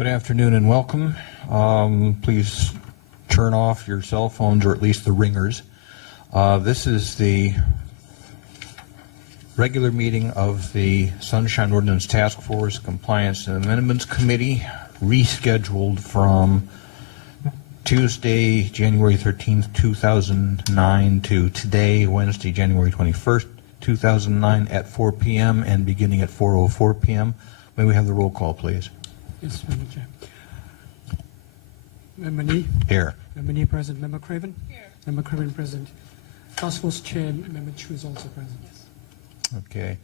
Good afternoon and welcome. Please turn off your cell phones, or at least the ringers. This is the regular meeting of the Sunshine Ordinance Task Force Compliance and Amendments Committee, rescheduled from Tuesday, January 13th, 2009 to today, Wednesday, January 21st, 2009 at 4 p.m. and beginning at 4:04 p.m. May we have the roll call, please? Yes, Member Chair. Member Nee? Here. Member Nee present. Member Craven? Here. Member Craven present. Task Force Chair, Member Chu is also present. Yes. Okay.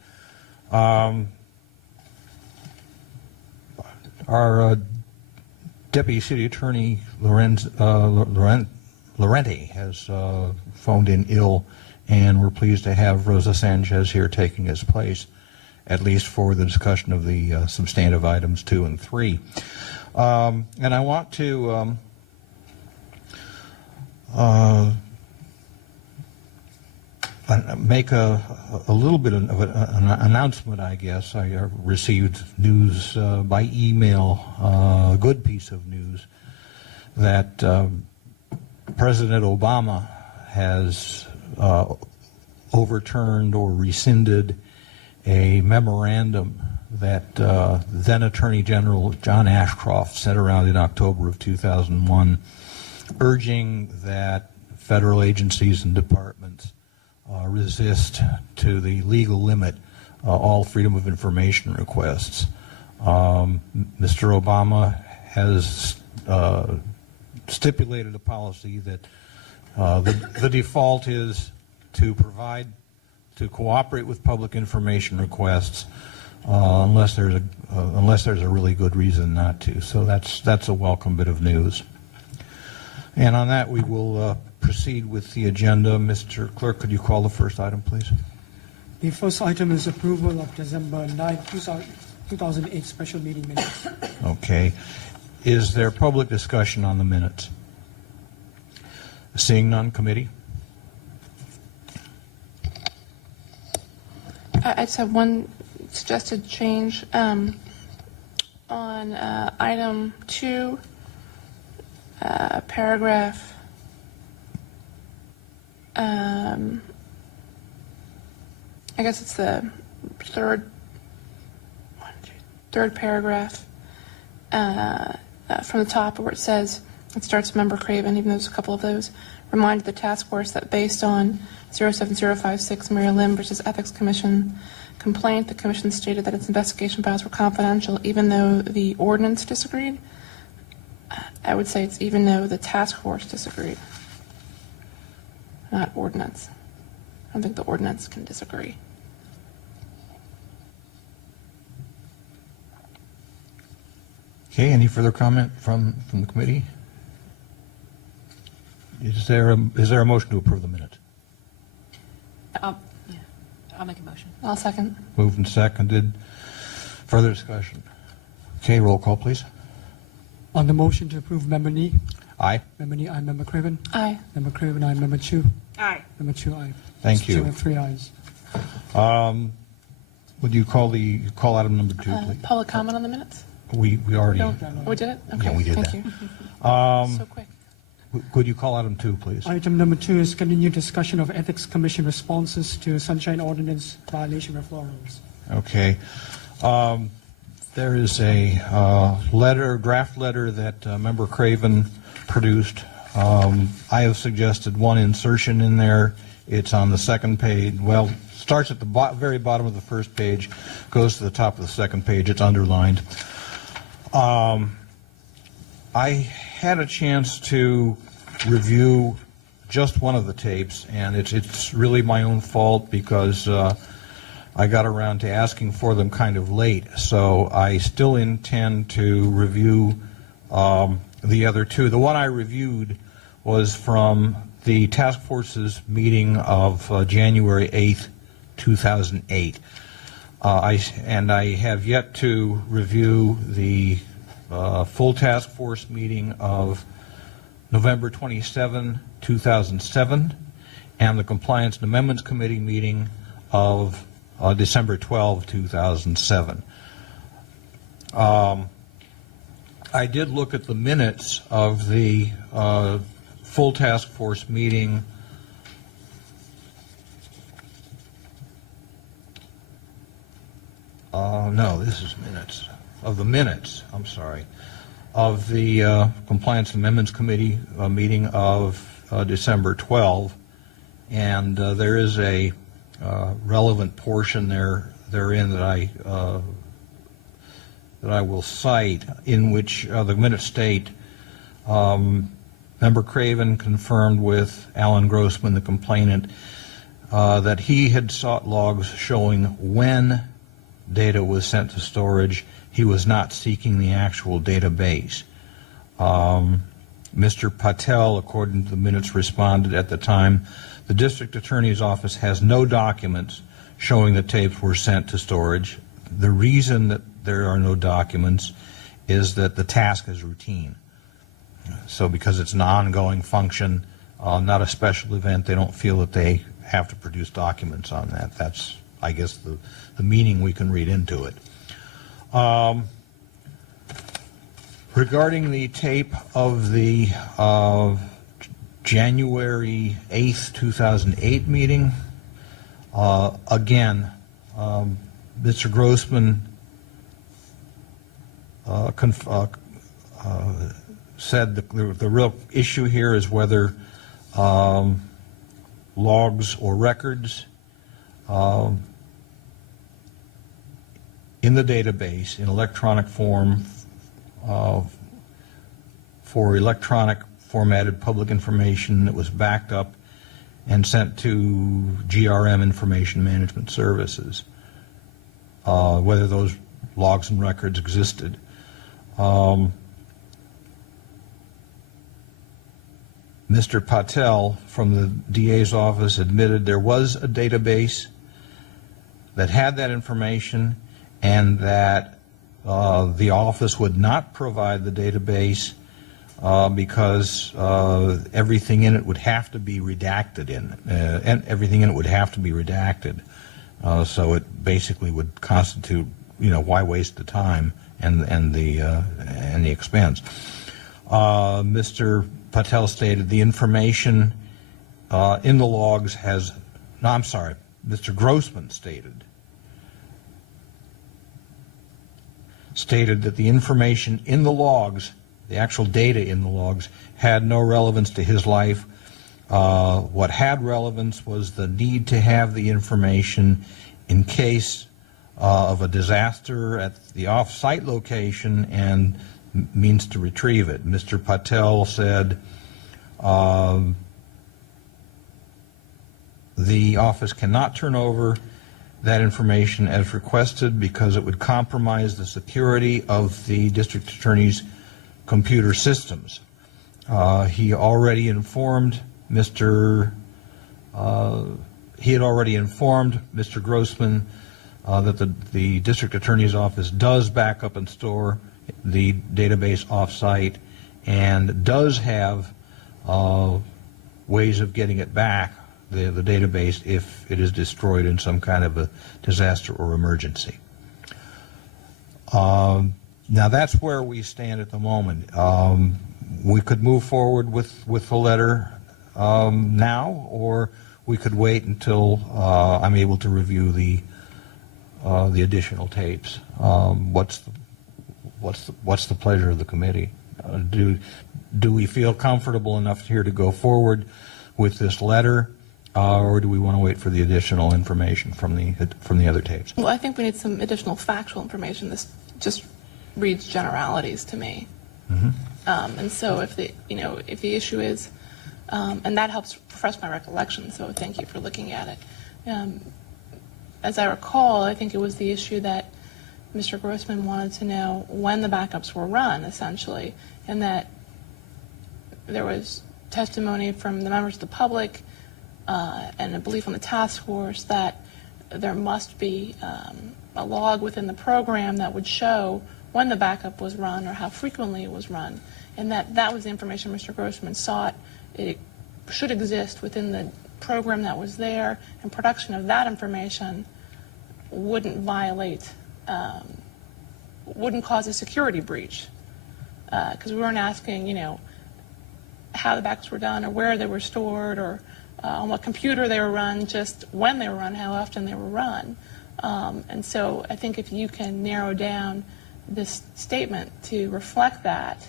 Our Deputy City Attorney Lorente has phoned in ill, and we're pleased to have Rosa Sanchez here taking his place, at least for the discussion of the substantive items 2 and 3. And I want to make a little bit of an announcement, I guess. I received news by email, a good piece of news, that President Obama has overturned or rescinded a memorandum that then Attorney General John Ashcroft sent around in October of 2001, urging that federal agencies and departments resist to the legal limit all freedom of information requests. Mr. Obama has stipulated a policy that the default is to cooperate with public information requests unless there's a really good reason not to. So that's a welcome bit of news. And on that, we will proceed with the agenda. Mr. Clerk, could you call the first item, please? The first item is approval of December 9, 2008 special meeting minutes. Okay. Is there public discussion on the minutes? Seeing none, committee? I just have one suggested change on item 2, paragraph I guess it's the third paragraph from the top where it says, it starts with Member Craven, even though there's a couple of those, reminded the task force that based on 07056 Mary Lim versus Ethics Commission complaint, the Commission stated that its investigation files were confidential, even though the ordinance disagreed. I would say it's even though the task force disagreed, not ordinance. I don't think the ordinance can disagree. Okay, any further comment from the committee? Is there a motion to approve the minutes? I'll make a motion. I'll second. Moved and seconded. Further discussion? Okay, roll call, please. On the motion to approve, Member Nee? Aye. Member Nee, aye. Member Craven? Aye. Member Craven, aye. Member Chu? Aye. Member Chu, aye. Thank you. 3 ayes. Would you call item number 2, please? Public comment on the minutes? We already. No. Oh, we did it? Okay. Yeah, we did Thank that. you. So quick. Could you call item 2, please? Item number 2 is continued discussion of Ethics Commission responses to Sunshine Ordinance violation referrals. Okay. There is a draft letter that Member Craven produced. I have suggested one insertion in there. It's on the second page. Well, starts at the very bottom of the first page, goes to the top of the second page. It's underlined. I had a chance to review just one of the tapes, and it's really my own fault because I got around to asking for them kind of late. So I still intend to review the other 2. The one I reviewed was from the task force's meeting of January 8th, 2008. And I have yet to review the full task force meeting of November 27, 2007, and the Compliance and Amendments Committee meeting of December 12, 2007. I did look at the minutes of the full task force meeting no, this is minutes. Of the minutes, I'm sorry, of the Compliance Amendments Committee meeting of December 12, and there is a relevant portion therein that I will cite, in which the minutes state, Member Craven confirmed with Alan Grossman, the complainant, that he had sought logs showing when data was sent to storage. He was not seeking the actual database. Mr. Patel, according to the minutes, responded at the time, the district attorney's office has no documents showing the tapes were sent to storage. The reason that there are no documents is that the task is routine. So because it's an ongoing function, not a special event, they don't feel that they have to produce documents on that. That's, I guess, the meaning we can read into it. Regarding the tape of the January 8th, 2008 meeting, again, Mr. Grossman said the real issue here is whether logs or records in the database in electronic form for electronic formatted public information that was backed up and sent to GRM Information Management Services, whether those logs and records existed. Mr. Patel from the DA's office admitted there was a database that had that information, and that the office would not provide the database because everything in it would have to be redacted and everything in it would have to be redacted. So it basically would constitute, why waste the time and the expense. Mr. Patel stated the information in the logs has, no, I'm sorry, Mr. Grossman stated that the information in the logs, the actual data in the logs, had no relevance to his life. What had relevance was the need to have the information in case of a disaster at the off-site location and means to retrieve it. Mr. Patel said the office cannot turn over that information as requested because it would compromise the security of the district attorney's computer systems. He had already informed Mr. Grossman that the district attorney's office does back up and store the database off-site and does have ways of getting it back, the database, if it is destroyed in some kind of a disaster or emergency. Now that's where we stand at the moment. We could move forward with the letter now, or we could wait until I'm able to review the additional tapes. What's the pleasure of the committee? Do we feel comfortable enough here to go forward with this letter, or do we want to wait for the additional information from the other tapes? Well, I think we need some additional factual information. This just reads generalities to me. Mm-hmm. And so if the issue is, and that helps refresh my recollection, so thank you for looking at it. As I recall, I think it was the issue that Mr. Grossman wanted to know when the backups were run, essentially, and that there was testimony from the members of the public and a belief on the task force that there must be a log within the program that would show when the backup was run or how frequently it was run, and that was the information Mr. Grossman sought. It should exist within the program that was there, and production of that information wouldn't violate, wouldn't cause a security breach. because we weren't asking, how the backups were done or where they were stored or on what computer they were run, just when they were run, how often they were run. And so I think if you can narrow down this statement to reflect that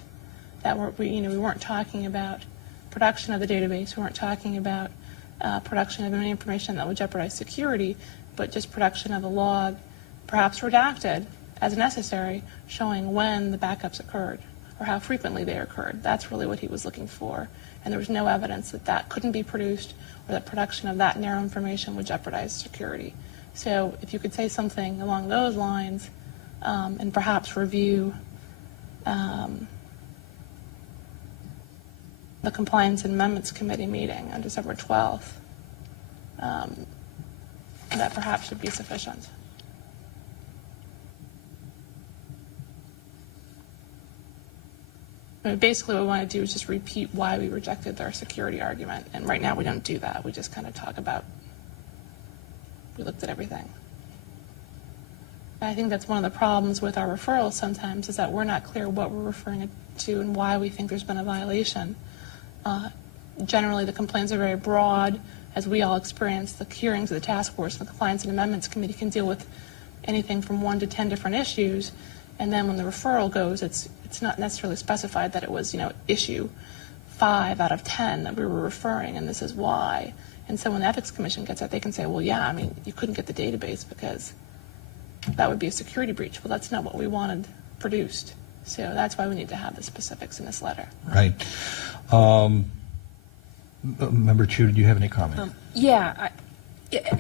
we weren't talking about production of the database, we weren't talking about production of any information that would jeopardize security, but just production of a log, perhaps redacted as necessary, showing when the backups occurred or how frequently they occurred. That's really what he was looking for. And there was no evidence that that couldn't be produced or that production of that narrow information would jeopardize security. So if you could say something along those lines and perhaps review the Compliance and Amendments Committee meeting on December 12th, that perhaps should be sufficient. I mean, basically what we want to do is just repeat why we rejected their security argument, and right now we don't do that. We just kind of talk about, we looked at everything. And I think that's one of the problems with our referrals sometimes, is that we're not clear what we're referring to and why we think there's been a violation. Generally, the complaints are very broad. As we all experience, the hearings of the task force and the Compliance and Amendments Committee can deal with anything from 1 to 10 different issues. And then when the referral goes, it's not necessarily specified that it was, issue 5 out of 10 that we were referring, and this is why. And so when the Ethics Commission gets it, they can say, well, yeah, I mean, you couldn't get the database because that would be a security breach. Well, that's not what we wanted produced. So that's why we need to have the specifics in this letter. Right. Member Chu, do you have any comment?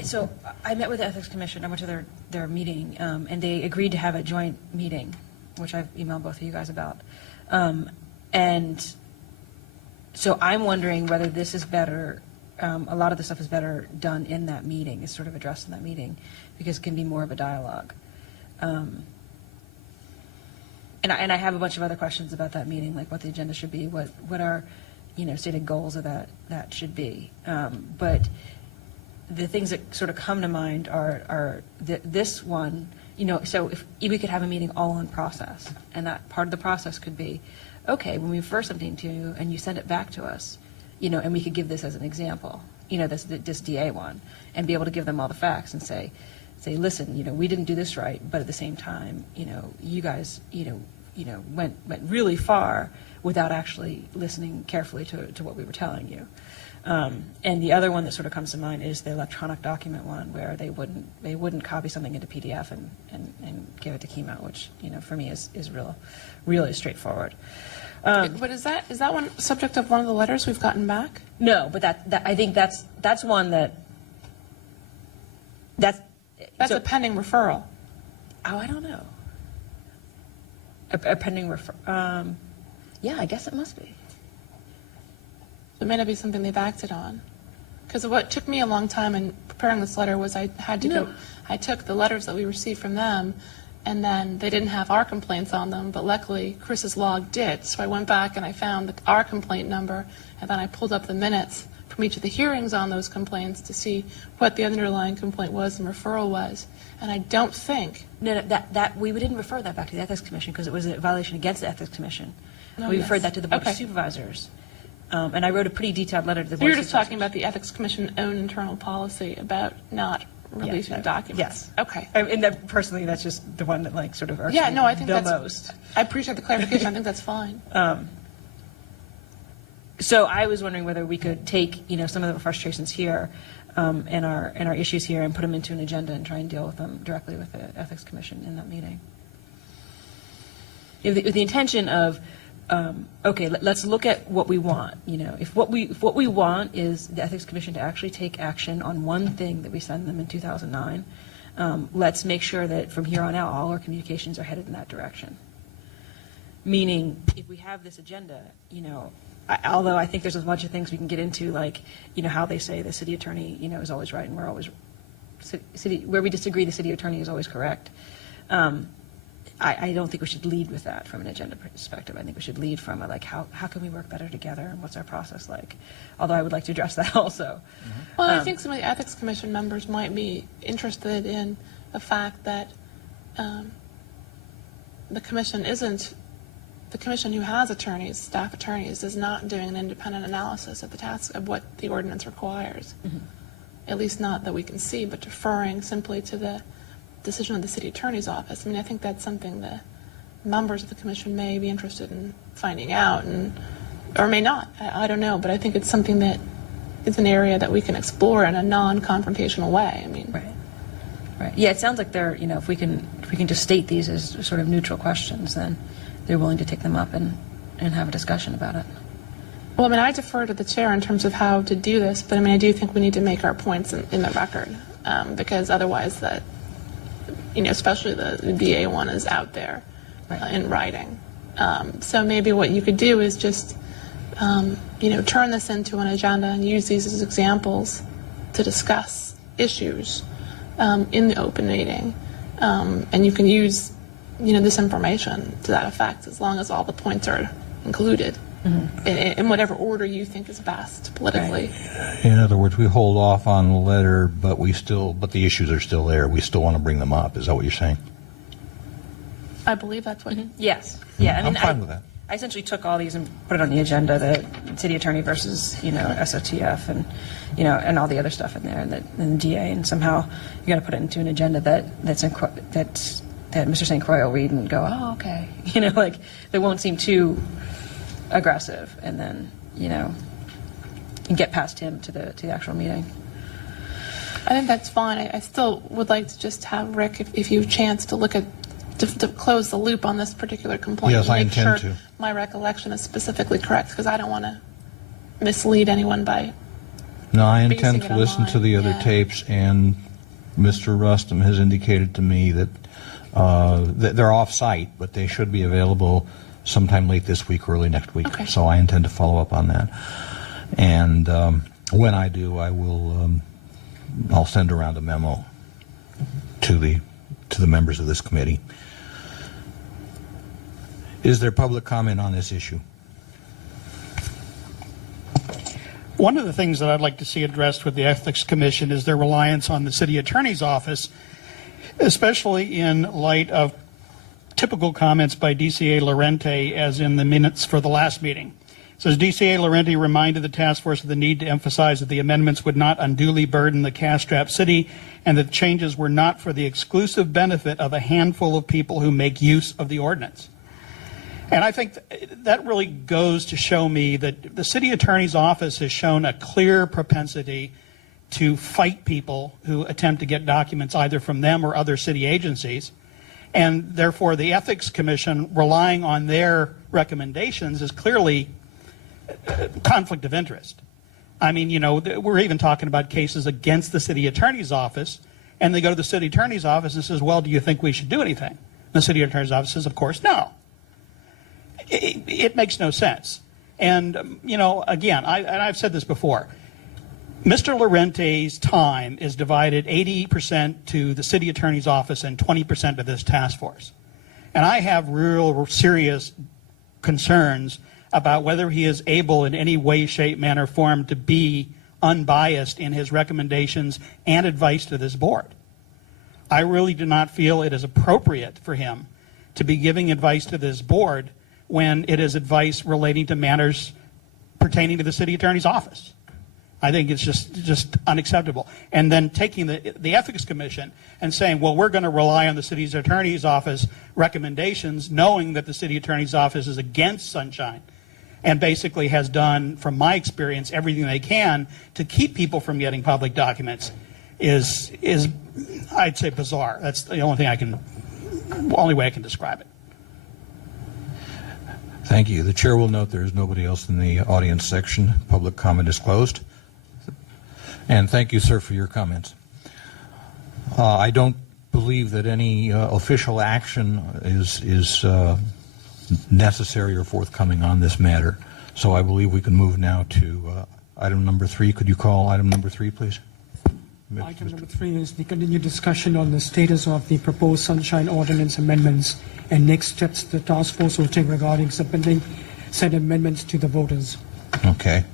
So I met with the Ethics Commission. I went to their meeting, and they agreed to have a joint meeting, which I've emailed both of you guys about. And so I'm wondering whether this is better, a lot of the stuff is better done in that meeting, is sort of addressed in that meeting, because it can be more of a dialogue. And I have a bunch of other questions about that meeting, like what the agenda should be, what our stated goals of that should be. But the things that sort of come to mind are this one, so if we could have a meeting all on process, and that part of the process could be, okay, when we refer something to you and you send it back to us, and we could give this as an example, this DA one, and be able to give them all the facts and say, listen, we didn't do this right, but at the same time, you guys, went really far without actually listening carefully to what we were telling you. And the other one that sort of comes to mind is the electronic document one, where they wouldn't copy something into PDF and give it to Chemo, which for me is really straightforward. But is that one subject of one of the letters we've gotten back? No, but that I think that's one that's a pending referral. Oh, I don't know. A pending referral. Yeah, I guess it must be. It may not be something they've acted on. Because what took me a long time in preparing this letter was I had to go, I took the letters that we received from them, and then they didn't have our complaints on them, but luckily Chris's log did. So I went back and I found our complaint number, and then I pulled up the minutes from each of the hearings on those complaints to see what the underlying complaint was and referral was. And I don't think... No, that we didn't refer that back to the Ethics Commission because it was a violation against the Ethics Commission. Oh, we yes. referred that to the Board Okay. of Supervisors. And I wrote a pretty detailed letter to the So Board you're of just Supervisors. talking about the Ethics Commission own internal policy about not releasing documents? Yes. Okay. And that, personally, that's just the one that sort of irks Yeah, me no, I think the that's... most. I appreciate the clarification. I think that's fine. So I was wondering whether we could take, some of the frustrations here and our issues here and put them into an agenda and try and deal with them directly with the Ethics Commission in that meeting. With the intention of, okay, let's look at what we want. If what we want is the Ethics Commission to actually take action on one thing that we sent them in 2009, let's make sure that from here on out all our communications are headed in that direction. Meaning, if we have this agenda, although I think there's a bunch of things we can get into, like, how they say the city attorney, is always right and we're always, where we disagree, the city attorney is always correct. I don't think we should lead with that from an agenda perspective. I think we should lead from how can we work better together and what's our process like? Although I would like to address that also. Well, I think some of the Ethics Commission members might be interested in the fact that the Commission isn't the commission, who has attorneys, staff attorneys, is not doing an independent analysis of the task of what the ordinance requires. At least not that we can see, but deferring simply to the decision of the city attorney's office. I mean, I think that's something the members of the commission may be interested in finding out, or may not. I don't know, but I think it's something that is an area that we can explore in a non-confrontational way. I mean, Right. Yeah, it sounds like they're, if we can just state these as sort of neutral questions, then they're willing to take them up and have a discussion about it. well, I mean, I defer to the chair in terms of how to do this, but I mean, I do think we need to make our points in the record, because otherwise that, especially the DA one is out there in writing. So maybe what you could do is just, turn this into an agenda and use these as examples to discuss issues in the open meeting. And you can use, this information to that effect, as long as all the points are included in whatever order you think is best politically. In other words, we hold off on the letter, but the issues are still there. We still want to bring them up. Is that what you're saying? I believe that's what. Yes. Yeah. I mean, I'm fine with that. I essentially took all these and put it on the agenda, the city attorney versus, SOTF and, and all the other stuff in there, and the DA, and somehow you got to put it into an agenda that Mr. St. Croix will read and go, oh, okay. They won't seem too aggressive, and then, and get past him to the actual meeting. I think that's fine. I still would like to just have Rick, if you have a chance to look at, to close the loop on this particular complaint. Yes, I make intend sure to. My recollection is specifically correct, because I don't want to mislead anyone by. No, I basing intend it to listen to online, the other yeah. tapes, and Mr. Rustum has indicated to me that they're off-site, but they should be available sometime late this week or early next week. Okay. So I intend to follow up on that. And when I do, I will, I'll send around a memo to the members of this committee. Is there public comment on this issue? One of the things that I'd like to see addressed with the Ethics Commission is their reliance on the City Attorney's Office, especially in light of typical comments by DCA Lorente, as in the minutes for the last meeting. It says, DCA Lorente reminded the task force of the need to emphasize that the amendments would not unduly burden the cash-strapped city, and that changes were not for the exclusive benefit of a handful of people who make use of the ordinance. And I think that really goes to show me that the city attorney's office has shown a clear propensity to fight people who attempt to get documents either from them or other city agencies. And therefore, the Ethics Commission, relying on their recommendations, is clearly conflict of interest. I mean, we're even talking about cases against the city attorney's office, and they go to the city attorney's office and says, well, do you think we should do anything? And the city attorney's office says, of course, no. It makes no sense. And, again, I've said this before. Mr. Lorente's time is divided 80% to the city attorney's office and 20% to this task force. And I have real serious concerns about whether he is able in any way, shape, manner, form to be unbiased in his recommendations and advice to this board. I really do not feel it is appropriate for him to be giving advice to this board when it is advice relating to matters pertaining to the city attorney's office. I think it's just unacceptable. And then taking the Ethics Commission and saying, well, we're going to rely on the city attorney's office recommendations, knowing that the city attorney's office is against sunshine and basically has done, from my experience, everything they can to keep people from getting public documents is I'd say bizarre. That's the only way I can describe it. Thank you. The chair will note there is nobody else in the audience section. Public comment is closed. And thank you, sir, for your comments. I don't believe that any official action is necessary or forthcoming on this matter. So I believe we can move now to item number 3. Could you call item number 3, please? Item number 3 is the continued discussion on the status of the proposed Sunshine Ordinance amendments and next steps the task force will take regarding submitting said amendments to the voters. Okay.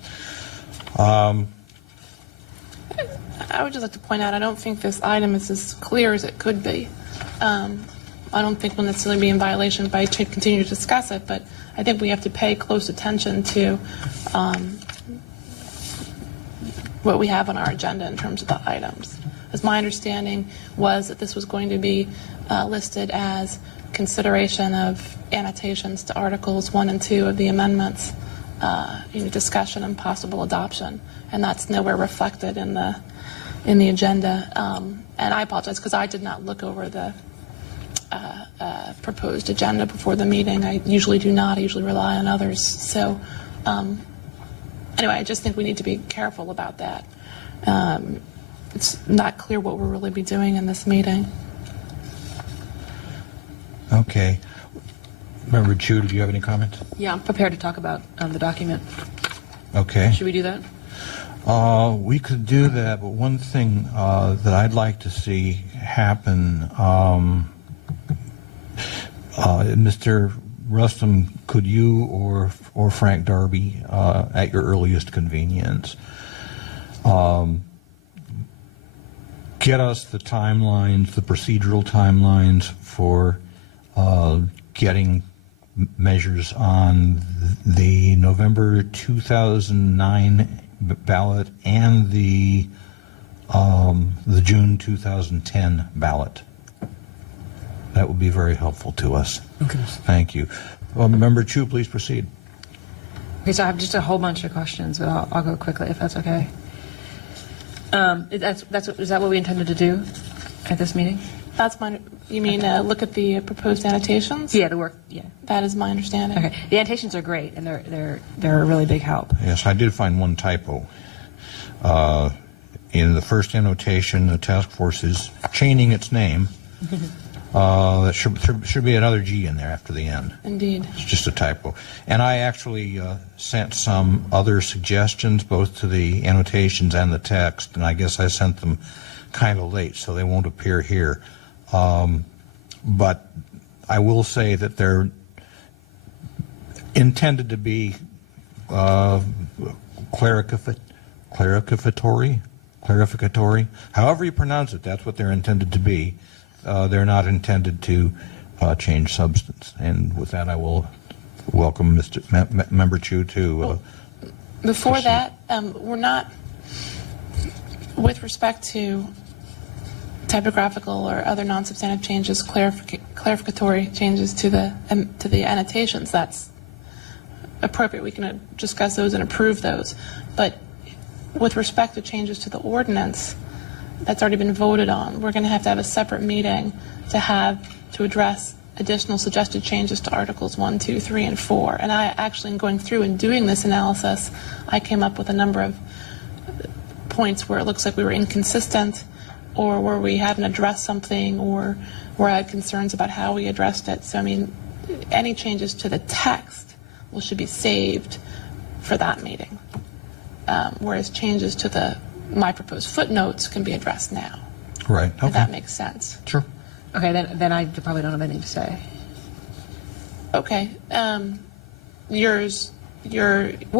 I would just like to point out, I don't think this item is as clear as it could be. I don't think we'll necessarily be in violation if I continue to discuss it, but I think we have to pay close attention to what we have on our agenda in terms of the items. As my understanding was that this was going to be listed as consideration of annotations to Articles 1 and 2 of the amendments, discussion and possible adoption, and that's nowhere reflected in the agenda. And I apologize because I did not look over the proposed agenda before the meeting. I usually do not. I usually rely on others. So anyway, I just think we need to be careful about that. It's not clear what we'll really be doing in this meeting. Okay. Member Chu, do you have any comments? Yeah, I'm prepared to talk about the document. Okay. Should we do that? We could do that, but one thing that I'd like to see happen, Mr. Rustum, could you or Frank Darby, at your earliest convenience, get us the timelines, the procedural timelines for getting measures on the November 2009 ballot and the June 2010 ballot? That would be very helpful to us. Okay. Thank you. Member Chu, please proceed. Okay, so I have just a whole bunch of questions, but I'll go quickly if that's okay. Is that what we intended to do at this meeting? That's my. You mean look at the proposed annotations? Yeah, the work. Yeah. That is my understanding. Okay. The annotations are great, and they're a really big help. Yes, I did find one typo. In the first annotation, the task force is chaining its name. That should be another G in there after the N. Indeed. It's just a typo. And I actually sent some other suggestions, both to the annotations and the text, and I guess I sent them kind of late, so they won't appear here. But I will say that they're intended to be clarificatory, however you pronounce it, that's what they're intended to be. They're not intended to change substance. And with that, I will welcome Member Chu to Before proceed. that, we're not, with respect to typographical or other non-substantive changes, clarificatory changes to the annotations, that's appropriate. We can discuss those and approve those. But with respect to changes to the ordinance that's already been voted on, we're going to have a separate meeting to address additional suggested changes to Articles 1, 2, 3, and 4. And I actually, in going through and doing this analysis, I came up with a number of points where it looks like we were inconsistent, or where we haven't addressed something, or where I had concerns about how we addressed it. So, I mean, any changes to the text should be saved for that meeting, whereas changes to my proposed footnotes can be addressed now. right. If Okay. that makes sense. Sure. Okay, then I probably don't have anything to say. Okay. Well,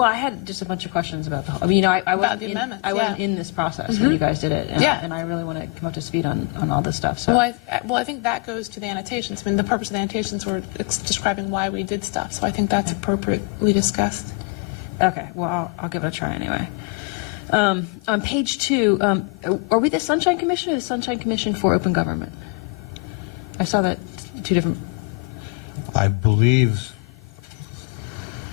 I had just a bunch of questions about the whole. I mean, I About wasn't the in, amendments, I wasn't yeah. in this process when you guys did it, and, Yeah. and I really want to come up to speed on all this stuff. So. Well, I think that goes to the annotations. I mean, the purpose of the annotations were describing why we did stuff, so I think that's appropriately discussed. Okay, well, I'll give it a try anyway. On page 2, are we the Sunshine Commission or the Sunshine Commission for Open Government? I saw that two different. I believe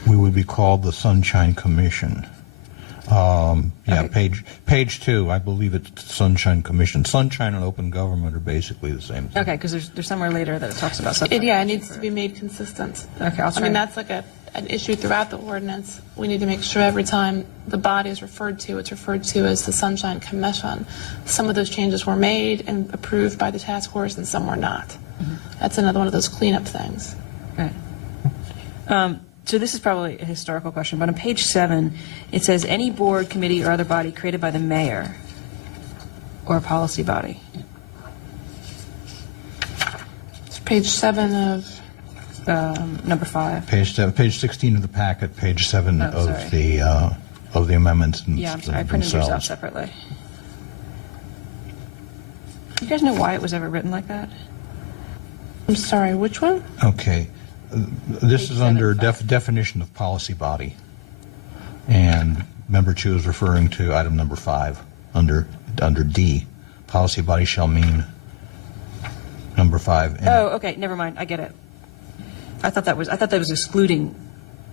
we would be called the Sunshine Commission. Okay. Page 2, I believe it's Sunshine Commission. Sunshine and open government are basically the same thing. Okay, because there's somewhere later that it talks about something. It needs to be made consistent. Okay, I'll try. I mean, that's like an issue throughout the ordinance. We need to make sure every time the body is referred to, it's referred to as the Sunshine Commission. Some of those changes were made and approved by the task force, and some were not. Mm-hmm. That's another one of those cleanup things. Right. So this is probably a historical question, but on page 7, it says any board, committee, or other body created by the mayor or a policy body. It's page 7 of, Number 5. Page 16 of the packet, page 7 Oh, sorry. of the amendments Yeah, I'm sorry, I printed yours out themselves. separately. You guys know why it was ever written like that? I'm sorry, which one? Okay. This is under definition of policy body. And member Chu is referring to item number 5 under D. Policy body shall mean number 5. And Oh, okay, never mind, I get it. I thought that was excluding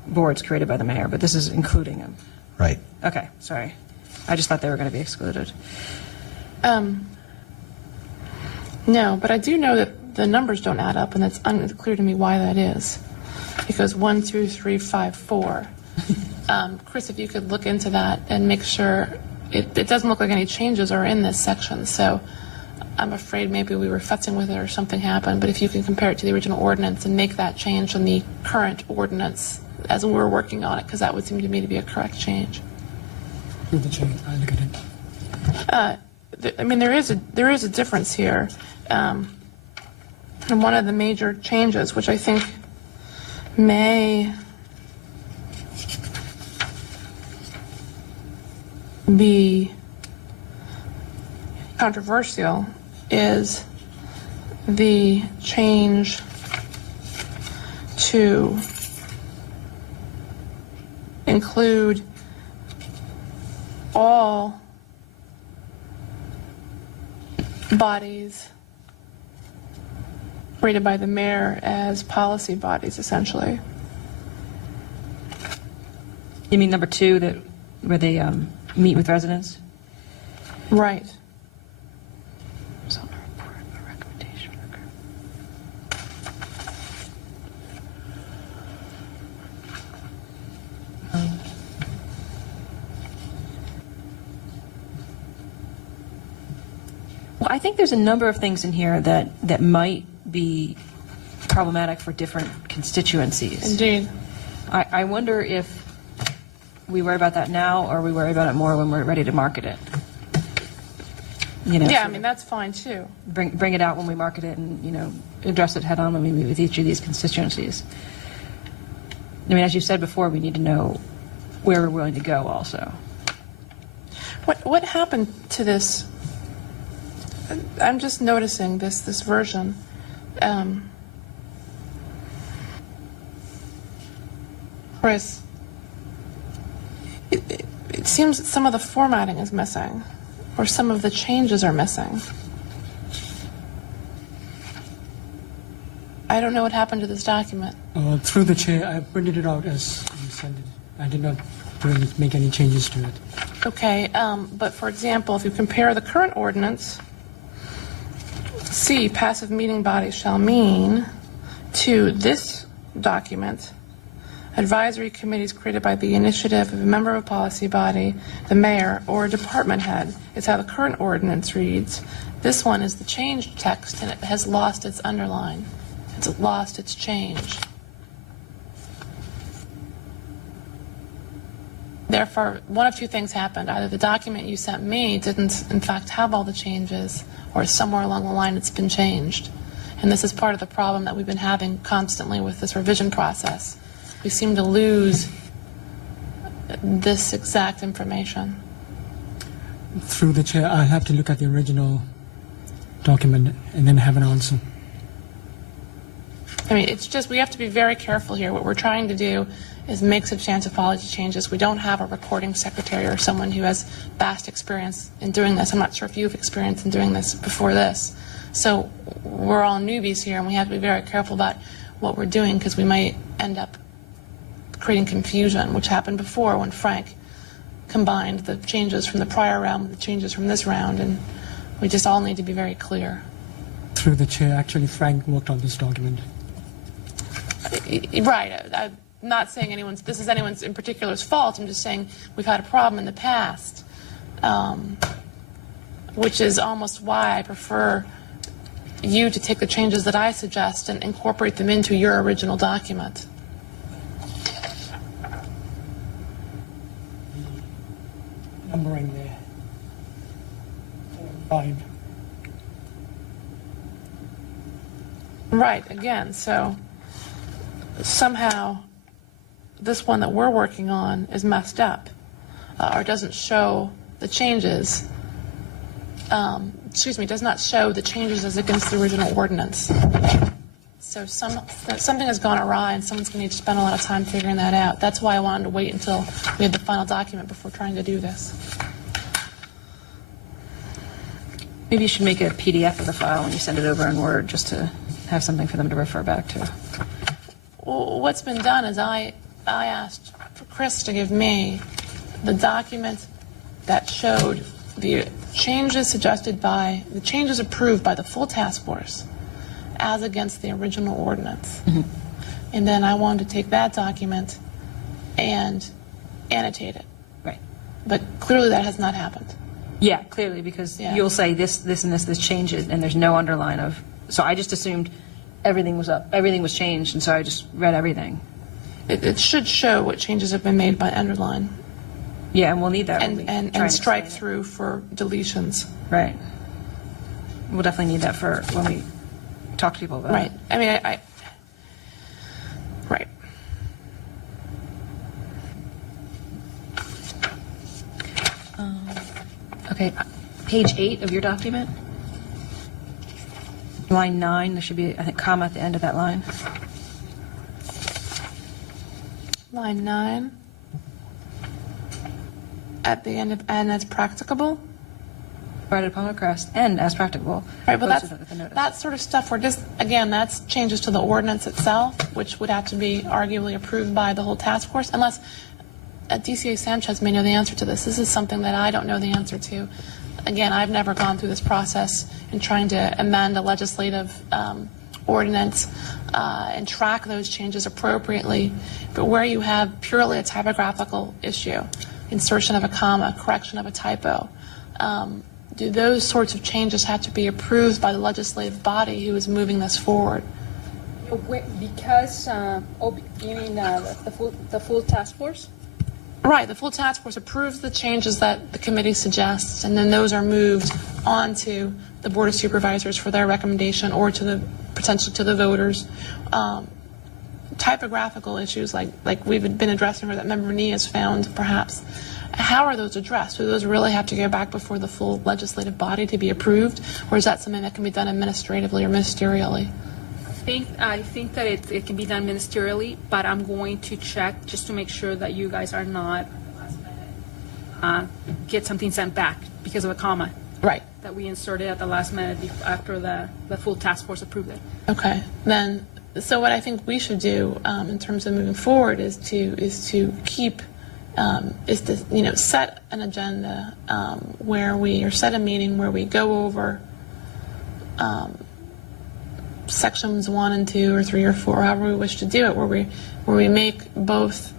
boards created by the mayor, but this is including them. Right. Okay, sorry. I just thought they were going to be excluded. No, but I do know that the numbers don't add up, and it's unclear to me why that is. Because 1, 2, 3, 5, 4. Chris, if you could look into that and make sure, it doesn't look like any changes are in this section, so I'm afraid maybe we were futzing with it or something happened, but if you can compare it to the original ordinance and make that change in the current ordinance as we're working on it, because that would seem to me to be a correct change. Through the chair, I'll look at it. I mean, there is a difference here. And one of the major changes, which I think may be controversial, is the change to include all bodies created by the mayor as policy bodies, essentially. You mean number 2, where they meet with residents? Right. It's on the report, a recommendation. Well, I think there's a number of things in here that might be problematic for different constituencies. Indeed. I wonder if we worry about that now, or we worry about it more when we're ready to market it. You know, Yeah, I mean, that's fine, too. bring it out when we market it, and address it head on when we meet with each of these constituencies. I mean, as you said before, we need to know where we're willing to go also. What happened to this? I'm just noticing this version. Chris, it seems that some of the formatting is missing, or some of the changes are missing. I don't know what happened to this document. Through the chair, I printed it out as you sent it. I did not make any changes to it. Okay, but for example, if you compare the current ordinance, C, passive meeting body shall mean, to this document, advisory committees created by the initiative of a member of a policy body, the mayor, or a department head, is how the current ordinance reads. This one is the changed text, and it has lost its underline. It's lost its change. Therefore, one of two things happened. Either the document you sent me didn't, in fact, have all the changes, or somewhere along the line it's been changed. And this is part of the problem that we've been having constantly with this revision process. We seem to lose this exact information. Through the chair, I'll have to look at the original document and then have an answer. I mean, it's just, we have to be very careful here. What we're trying to do is make substantive policy changes. We don't have a recording secretary or someone who has vast experience in doing this. I'm not sure if you've experience in doing this before this. So we're all newbies here, and we have to be very careful about what we're doing, because we might end up creating confusion, which happened before when Frank combined the changes from the prior round with the changes from this round, and we just all need to be very clear. Through the chair, actually, Frank worked on this document. Right. I'm not saying this is anyone's in particular's fault. I'm just saying we've had a problem in the past, which is almost why I prefer you to take the changes that I suggest and incorporate them into your original document. Numbering there. 5. Right. Again, so somehow this one that we're working on is messed up, or doesn't show the changes. Does not show the changes as against the original ordinance. So something has gone awry, and someone's going to need to spend a lot of time figuring that out. That's why I wanted to wait until we had the final document before trying to do this. Maybe you should make a PDF of the file when you send it over in Word, just to have something for them to refer back to. Well, what's been done is I asked for Chris to give me the document that showed the changes the changes approved by the full task force as against the original ordinance. And then I wanted to take that document and annotate it. Right. But clearly that has not happened. Yeah, clearly, because Yeah. you'll say this, and this changes, and there's no underline of, so I just assumed everything was changed, and so I just read everything. It should show what changes have been made by underline Yeah, and we'll need that when we and try and strike explain through for deletions. it. Right. We'll definitely need that for when we talk to people about Right. it. I mean, right. Okay, page 8 of your document. Line 9, there should be, I think, comma at the end of that line. Line 9. At the end of, and as practicable. Provided upon request and as practicable. Right, well, posted with the notice. that sort of stuff, we're just, again, that's changes to the ordinance itself, which would have to be arguably approved by the whole task force, unless DCA Sanchez may know the answer to this. This is something that I don't know the answer to. Again, I've never gone through this process in trying to amend a legislative ordinance and track those changes appropriately. But where you have purely a typographical issue, insertion of a comma, correction of a typo, do those sorts of changes have to be approved by the legislative body who is moving this forward? Because, you mean the full task force? Right, the full task force approves the changes that the committee suggests, and then those are moved on to the Board of Supervisors for their recommendation or to the potentially to the voters. Typographical issues like we've been addressing or that Member Nee has found perhaps, how are those addressed? Do those really have to go back before the full legislative body to be approved, or is that something that can be done administratively or ministerially? I think that it can be done ministerially, but I'm going to check just to make sure that you guys are not get something sent back because of a comma Right. that we inserted at the last minute after the full task force approved it. Okay, then, so what I think we should do in terms of moving forward is to keep, set an agenda or set a meeting where we go over sections 1 and 2 or 3 or 4, however we wish to do it, where we make both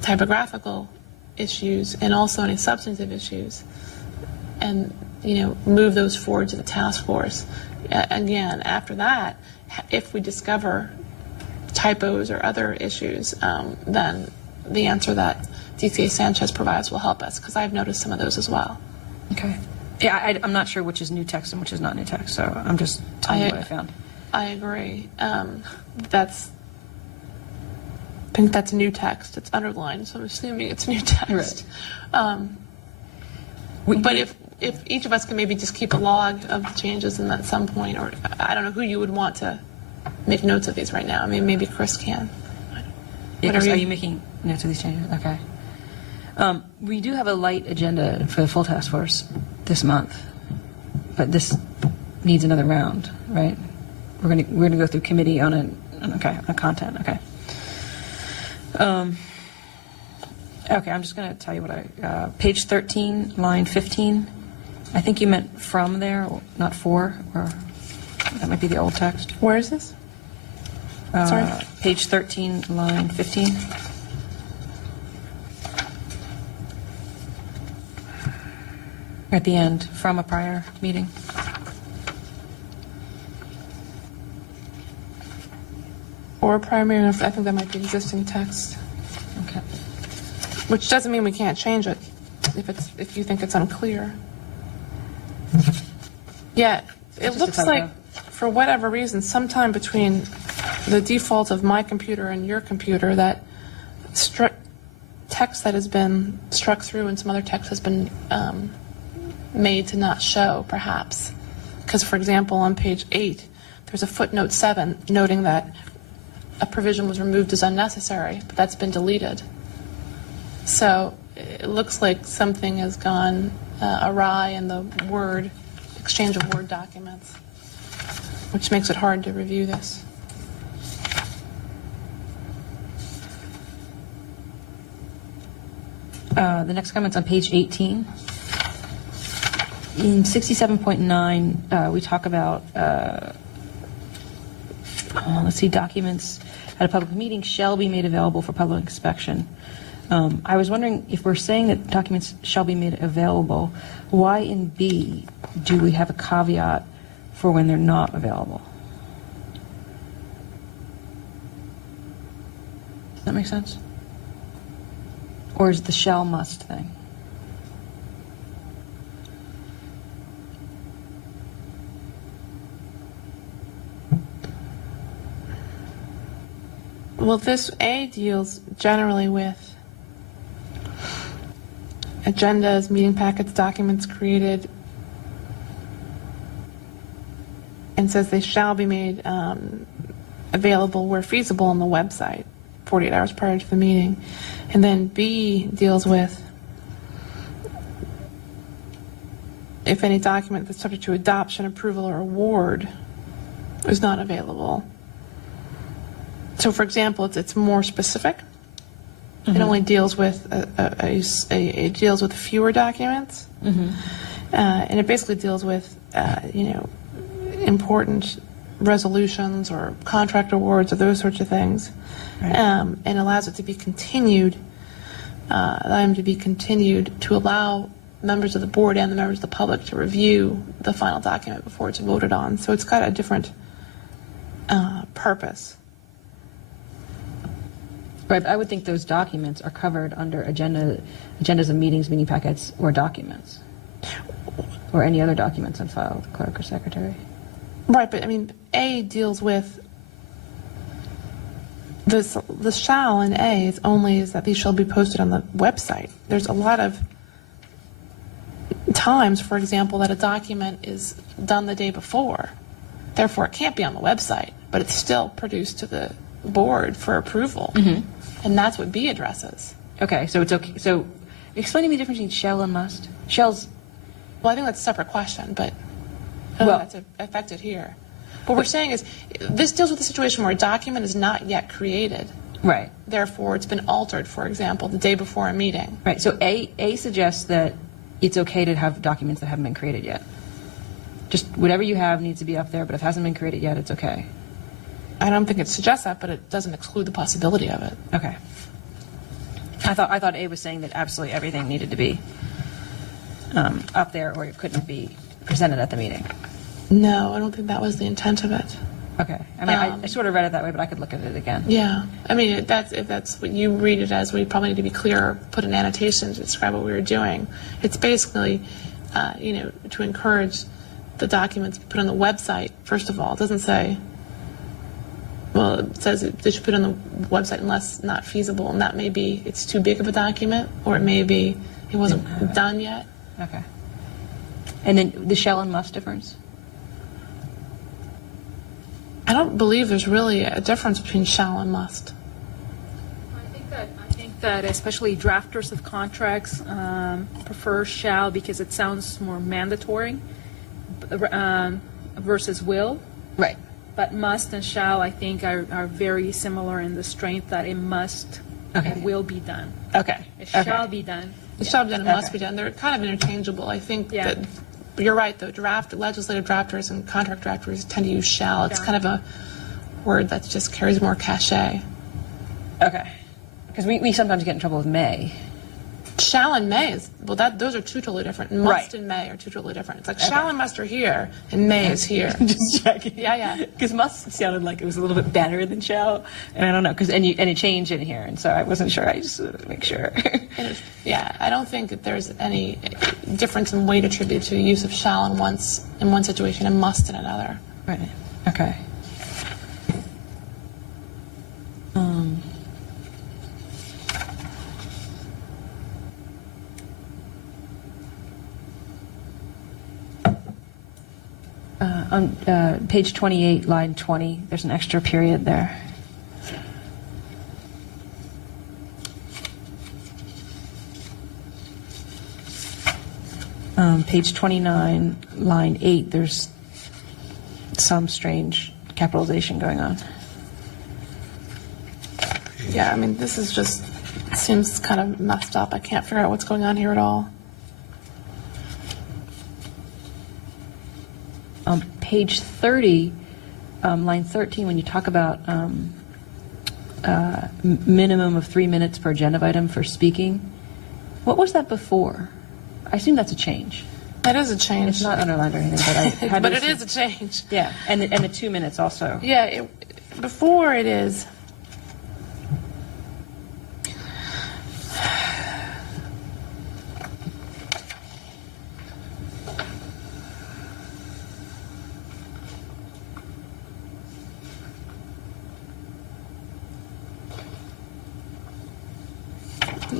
typographical issues and also any substantive issues, and move those forward to the task force. Again, after that, if we discover typos or other issues, then the answer that DCA Sanchez provides will help us, because I've noticed some of those as well. Okay. Yeah, I'm not sure which is new text and which is not new text, so I'm just telling you what I found. I agree. I think that's new text. It's underlined, so I'm assuming it's new text. But if each of us can maybe just keep a log of the changes and at some point, or I don't know who you would want to make notes of these right now. I mean, maybe Chris can. Yeah, Whatever Chris, are you- you making notes of these changes? Okay. We do have a light agenda for the full task force this month, but needs another round, right? We're gonna go through committee on content. Okay. Okay, I'm just gonna tell you what page 13, line 15. I think you meant from there, not for, or that might be the old text. Where is this? Sorry? Page 13, line 15. At the end, from a prior meeting. Or primary, I think that might be existing text, Okay. which doesn't mean we can't change it if you think it's unclear. Yeah, it just a looks typo. like, for whatever reason, sometime between the default of my computer and your computer, that text that has been struck through and some other text has been made to not show, perhaps. Because, for example, on page 8, there's a footnote 7 noting that a provision was removed as unnecessary, but that's been deleted. So it looks like something has gone awry in the exchange of Word documents, which makes it hard to review this. The next comment's on page 18. In 67.9, we talk about, let's see, documents at a public meeting shall be made available for public inspection. I was wondering if we're saying that documents shall be made available, why in B do we have a caveat for when they're not available? Does that make sense? Or is it the shall must thing? Well, this A deals generally with agendas, meeting packets, documents created, and says they shall be made available where feasible on the website 48 hours prior to the meeting. And then B deals with if any document that's subject to adoption, approval, or award is not available. So, for example, it's more specific. It only deals with it deals with fewer documents, and it basically deals with important resolutions or contract awards or those sorts of things, and allows it to be continued, to allow members of the board and the members of the public to review the final document before it's voted on. So it's got a different purpose. Right, but I would think those documents are covered under agendas of meetings, meeting packets, or documents, or any other documents on file with the clerk or secretary. Right, but I mean, A deals with the shall in A is that these shall be posted on the website. There's a lot of times, for example, that a document is done the day before. Therefore, it can't be on the website, but it's still produced to the board for approval. And that's what B addresses. Okay, so it's okay. So explain to me the difference between shall and must. Shall's, Well, I think that's a separate question, but I don't know Well- if that's affected here. What we're saying is this deals with the situation where a document is not yet created. right, Therefore, it's been altered, for example, the day before a meeting. right. So A suggests that it's okay to have documents that haven't been created yet. Just whatever you have needs to be up there, but if it hasn't been created yet, it's okay. I don't think it suggests that, but it doesn't exclude the possibility of it. Okay. I thought A was saying that absolutely everything needed to be up there, or it couldn't be presented at the meeting. No, I don't think that was the intent of it. Okay. I mean, I sort of read it that way, but I could look at it again. Yeah, I mean, if that's what you read it as, we probably need to be clear, put an annotation to describe what we were doing. It's basically, to encourage the documents to be put on the website, first of all. It doesn't say, well, it says they should put it on the website unless not feasible, and that may be it's too big of a document, or it may be it wasn't done yet. Okay. And then the shall and must difference? I don't believe there's really a difference between shall and must. I think that especially drafters of contracts prefer shall because it sounds more mandatory versus will. Right. But must and shall, I think, are very similar in the strength that it must and will be done. Okay. It Okay. shall be done. It shall be done, it must Okay. be done. They're kind of interchangeable. I think Yeah. that you're right, though. Legislative drafters and contract drafters tend to use shall. It's kind of a word that just carries more cachet. Okay. Because we sometimes get in trouble with may. Shall and may is, well, those are two totally different. Must Right. and may are two totally different. It's like shall and must are here, and may is here. Just checking. Yeah. Because must sounded like it was a little bit better than shall, and I don't know, and it changed in here, and so I wasn't sure. I just wanted to make sure. Yeah, I don't think that there's any difference in weight attributed to the use of shall in one situation and must in another. Right. Okay. On page 28, line 20, there's an extra period there. Page 29, line 8, there's some strange capitalization going on. Yeah, I mean, this is just, seems kind of messed up. I can't figure out what's going on here at all. Page 30, line 13, when you talk about minimum of 3 minutes per agenda item for speaking, what was that before? I assume that's a change. That is a change. It's not underlined or anything, but I had But to it assume- is a change. Yeah, and the 2 minutes also. Yeah, before it is.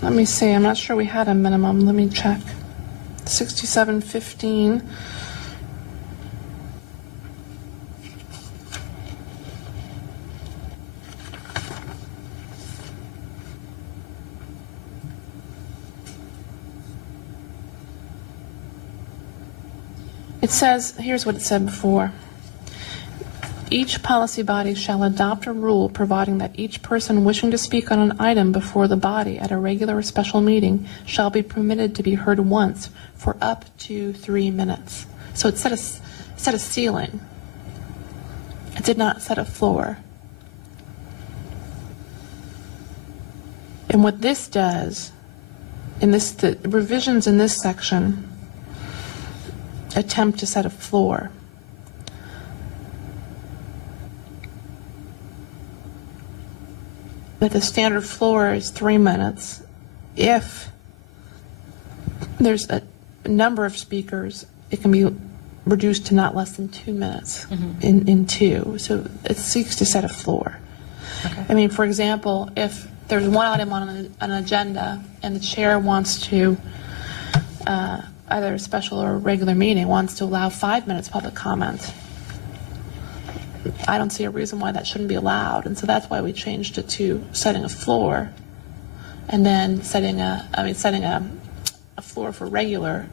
Let me see, I'm not sure we had a minimum. Let me check. 6715. It says, here's what it said before. Each policy body shall adopt a rule providing that each person wishing to speak on an item before the body at a regular or special meeting shall be permitted to be heard once for up to 3 minutes. So it set a ceiling. It did not set a floor. And what this does, the revisions in this section attempt to set a floor. That the standard floor is 3 minutes. If there's a number of speakers, it can be reduced to not less than 2 minutes in two. So it seeks to set a floor. Okay. I mean, for example, if there's one item on an agenda and the chair wants to, either a special or a regular meeting, wants to allow 5 minutes public comment, I don't see a reason why that shouldn't be allowed. And so that's why we changed it to setting a floor and then setting a floor for regular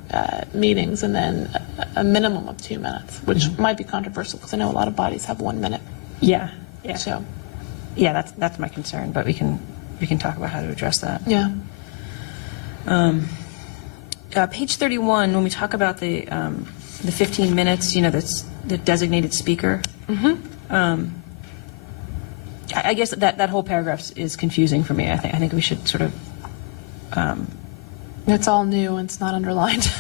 meetings and then a minimum of 2 minutes, which might be controversial because I know a lot of bodies have 1 minute. Yeah. So, Yeah, that's my concern, but we can talk about how to address that. yeah. Page 31, when we talk about the 15 minutes, that's the designated speaker. I guess that whole paragraph is confusing for me. I think we should sort of It's all new and it's not underlined.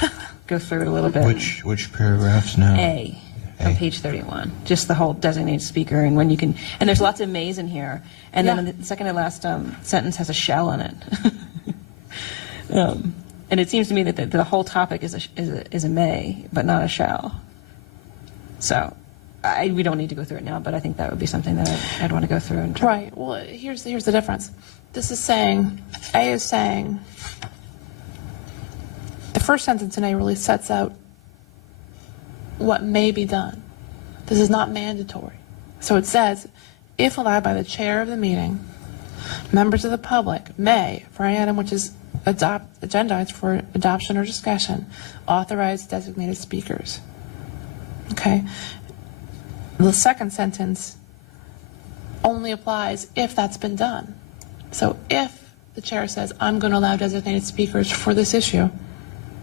go through it a little bit. Which paragraphs now? A on A. page 31, just the whole designated speaker, and when you can, and there's lots of mays in here, and then Yeah. the second to last sentence has a shall in it. And it seems to me that the whole topic is a may, but not a shall. So we don't need to go through it now, but I think that would be something that I'd want to go through. And Right. Well, here's the difference. This is saying, A is saying, the first sentence in A really sets out what may be done. This is not mandatory. So it says, if allowed by the chair of the meeting, members of the public may, for any item which is agendized for adoption or discussion, authorize designated speakers. Okay? The second sentence only applies if that's been done. So if the chair says, I'm going to allow designated speakers for this issue,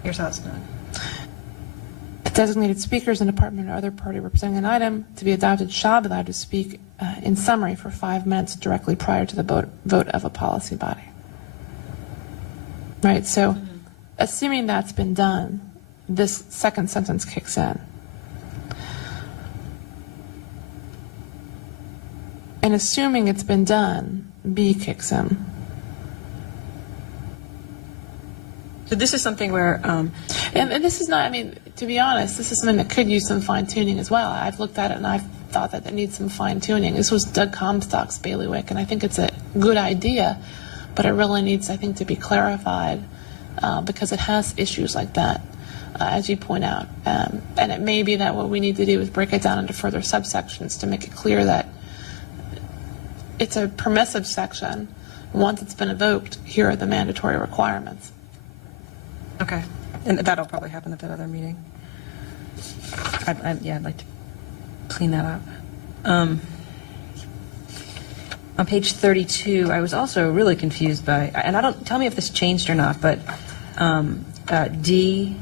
here's how it's done. the designated speakers in department or other party representing an item to be adopted shall be allowed to speak in summary for 5 minutes directly prior to the vote of a policy body. Right, so assuming that's been done, this second sentence kicks in. And assuming it's been done, B kicks in. So this is something where, And this is not, I mean, to be honest, this is something that could use some fine tuning as well. I've looked at it and I've thought that it needs some fine tuning. This was Doug Comstock's bailiwick, and I think it's a good idea, but it really needs, I think, to be clarified because it has issues like that. as you point out. And it may be that what we need to do is break it down into further subsections to make it clear that it's a permissive section. Once it's been evoked, here are the mandatory requirements. Okay. And that'll probably happen at that other meeting. I'd like to clean that up. On page 32, I was also really confused by, and I don't, tell me if this changed or not, but D,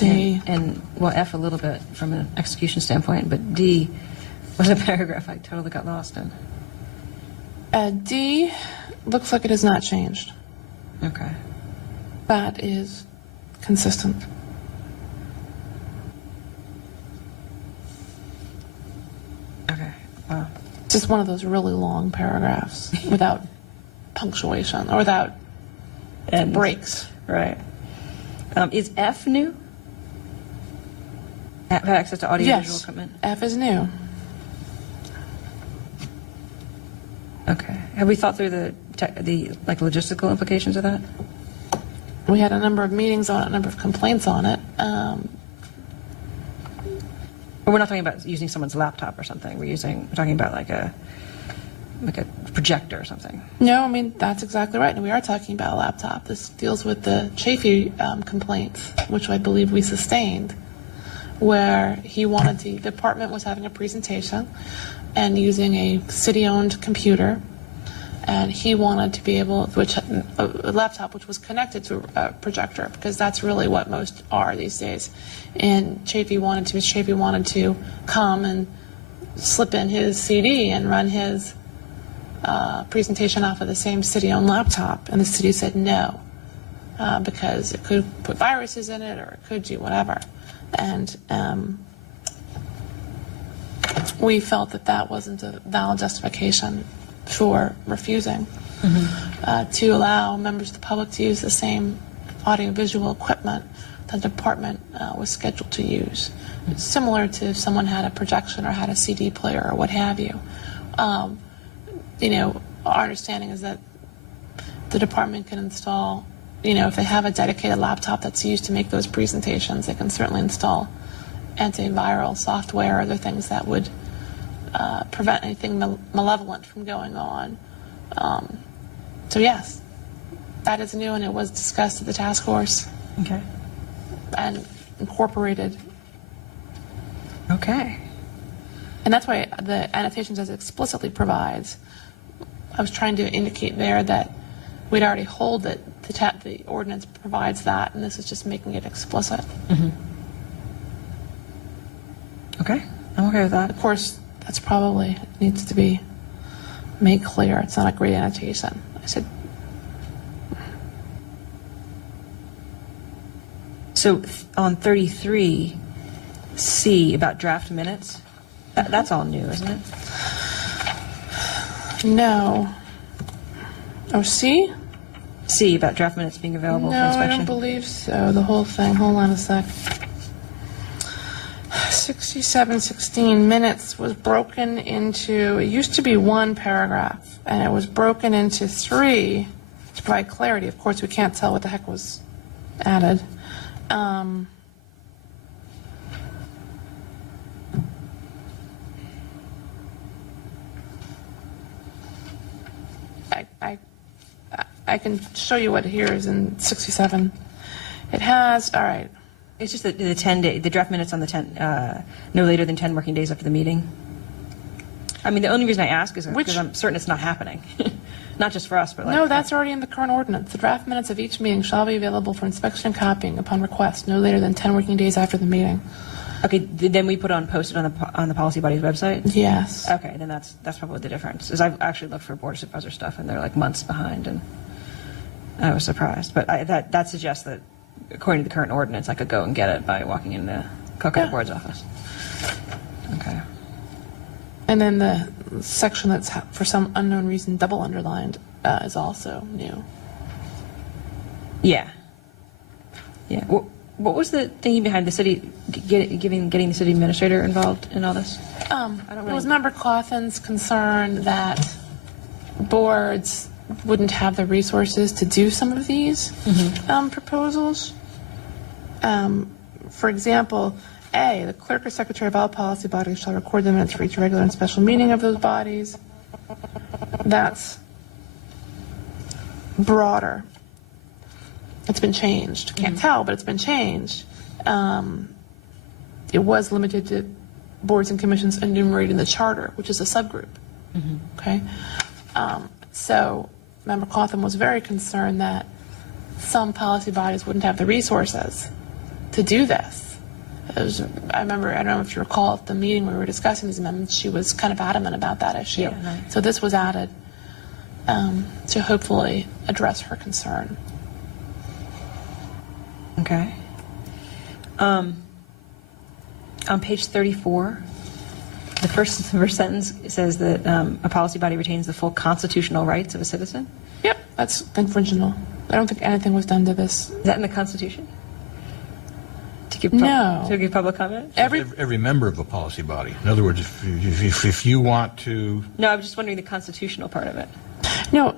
and well, F a little bit from an execution standpoint, but D was a paragraph I totally got lost in. D looks like it has not changed. Okay. That is consistent. Okay. Wow. It's just one of those really long paragraphs without punctuation or without And breaks. Right. Is F new? Have access to audio visual Yes, equipment? F is new. Okay. Have we thought through the like logistical implications of that? We had a number of meetings on it, a number of complaints on it. But we're not talking about using someone's laptop or something. We're talking about like a projector or something. No, I mean, that's exactly right. And we are talking about a laptop. This deals with the Chafee complaints, which I believe we sustained, where the department was having a presentation and using a city-owned computer, and he wanted to be able, a laptop which was connected to a projector, because that's really what most are these days. And Chafee wanted to come and slip in his CD and run his presentation off of the same city-owned laptop, and the city said no, because it could put viruses in it or it could do whatever. And we felt that that wasn't a valid justification for refusing to allow members of the public to use the same audiovisual equipment the department was scheduled to use. It's similar to if someone had a projection or had a CD player or what have you. Our understanding is that the department can install, if they have a dedicated laptop that's used to make those presentations, they can certainly install antiviral software or other things that would prevent anything malevolent from going on. So yes, that is new, and it was discussed at the task force Okay. and incorporated. Okay. And that's why the annotations as explicitly provides, I was trying to indicate there that we'd already hold that the ordinance provides that, and this is just making it explicit. Okay. I'm okay with that. Of course, that's probably needs to be made clear. It's not a great annotation. I said, So on 33C about draft minutes, that's all new, isn't it? no. Oh, see? C about draft minutes being available for No, I inspection. don't believe so. The whole thing. Hold on a sec. 6716 minutes was broken into, it used to be one paragraph, and it was broken into three to provide clarity. Of course, we can't tell what the heck was added. I can show you what here is in 67. It has, all right. It's just that the 10-day, the draft minutes on the 10, no later than 10 working days after the meeting. I mean, the only reason I ask is because I'm certain it's not happening. Not just for us, but like... No, that's already in the current ordinance. The draft minutes of each meeting shall be available for inspection and copying upon request, no later than 10 working days after the meeting. Okay, then we posted on the policy body's website? Yes. Okay, then that's probably the difference. Is I've actually looked for board of supervisor stuff, and they're like months behind, and I was surprised. But that suggests that, according to the current ordinance, I could go and get it by walking in the Coconut Board's office. Okay. And then the section that's for some unknown reason double underlined is also new. Yeah. Yeah. What was the thinking behind the city getting the city administrator involved in all this? It was Member Cawthon's concern that boards wouldn't have the resources to do some of these proposals. For example, A, the clerk or secretary of all policy bodies shall record the minutes for each regular and special meeting of those bodies. That's broader. It's been changed. Can't tell, but it's been changed. It was limited to boards and commissions enumerated in the charter, which is a subgroup. Okay? So Member Cotham was very concerned that some policy bodies wouldn't have the resources to do this. I remember, I don't know if you recall, at the meeting we were discussing these amendments, she was kind of adamant about that issue. Yeah, right. So this was added to hopefully address her concern. Okay. On page 34, the first sentence says that a policy body retains the full constitutional rights of a citizen. Yep, that's original. I don't think anything was done to this. Is that in the Constitution? To give No. To give public comment? Every member of a policy body. In other words, if you want to, No, I'm just wondering the constitutional part of it. No,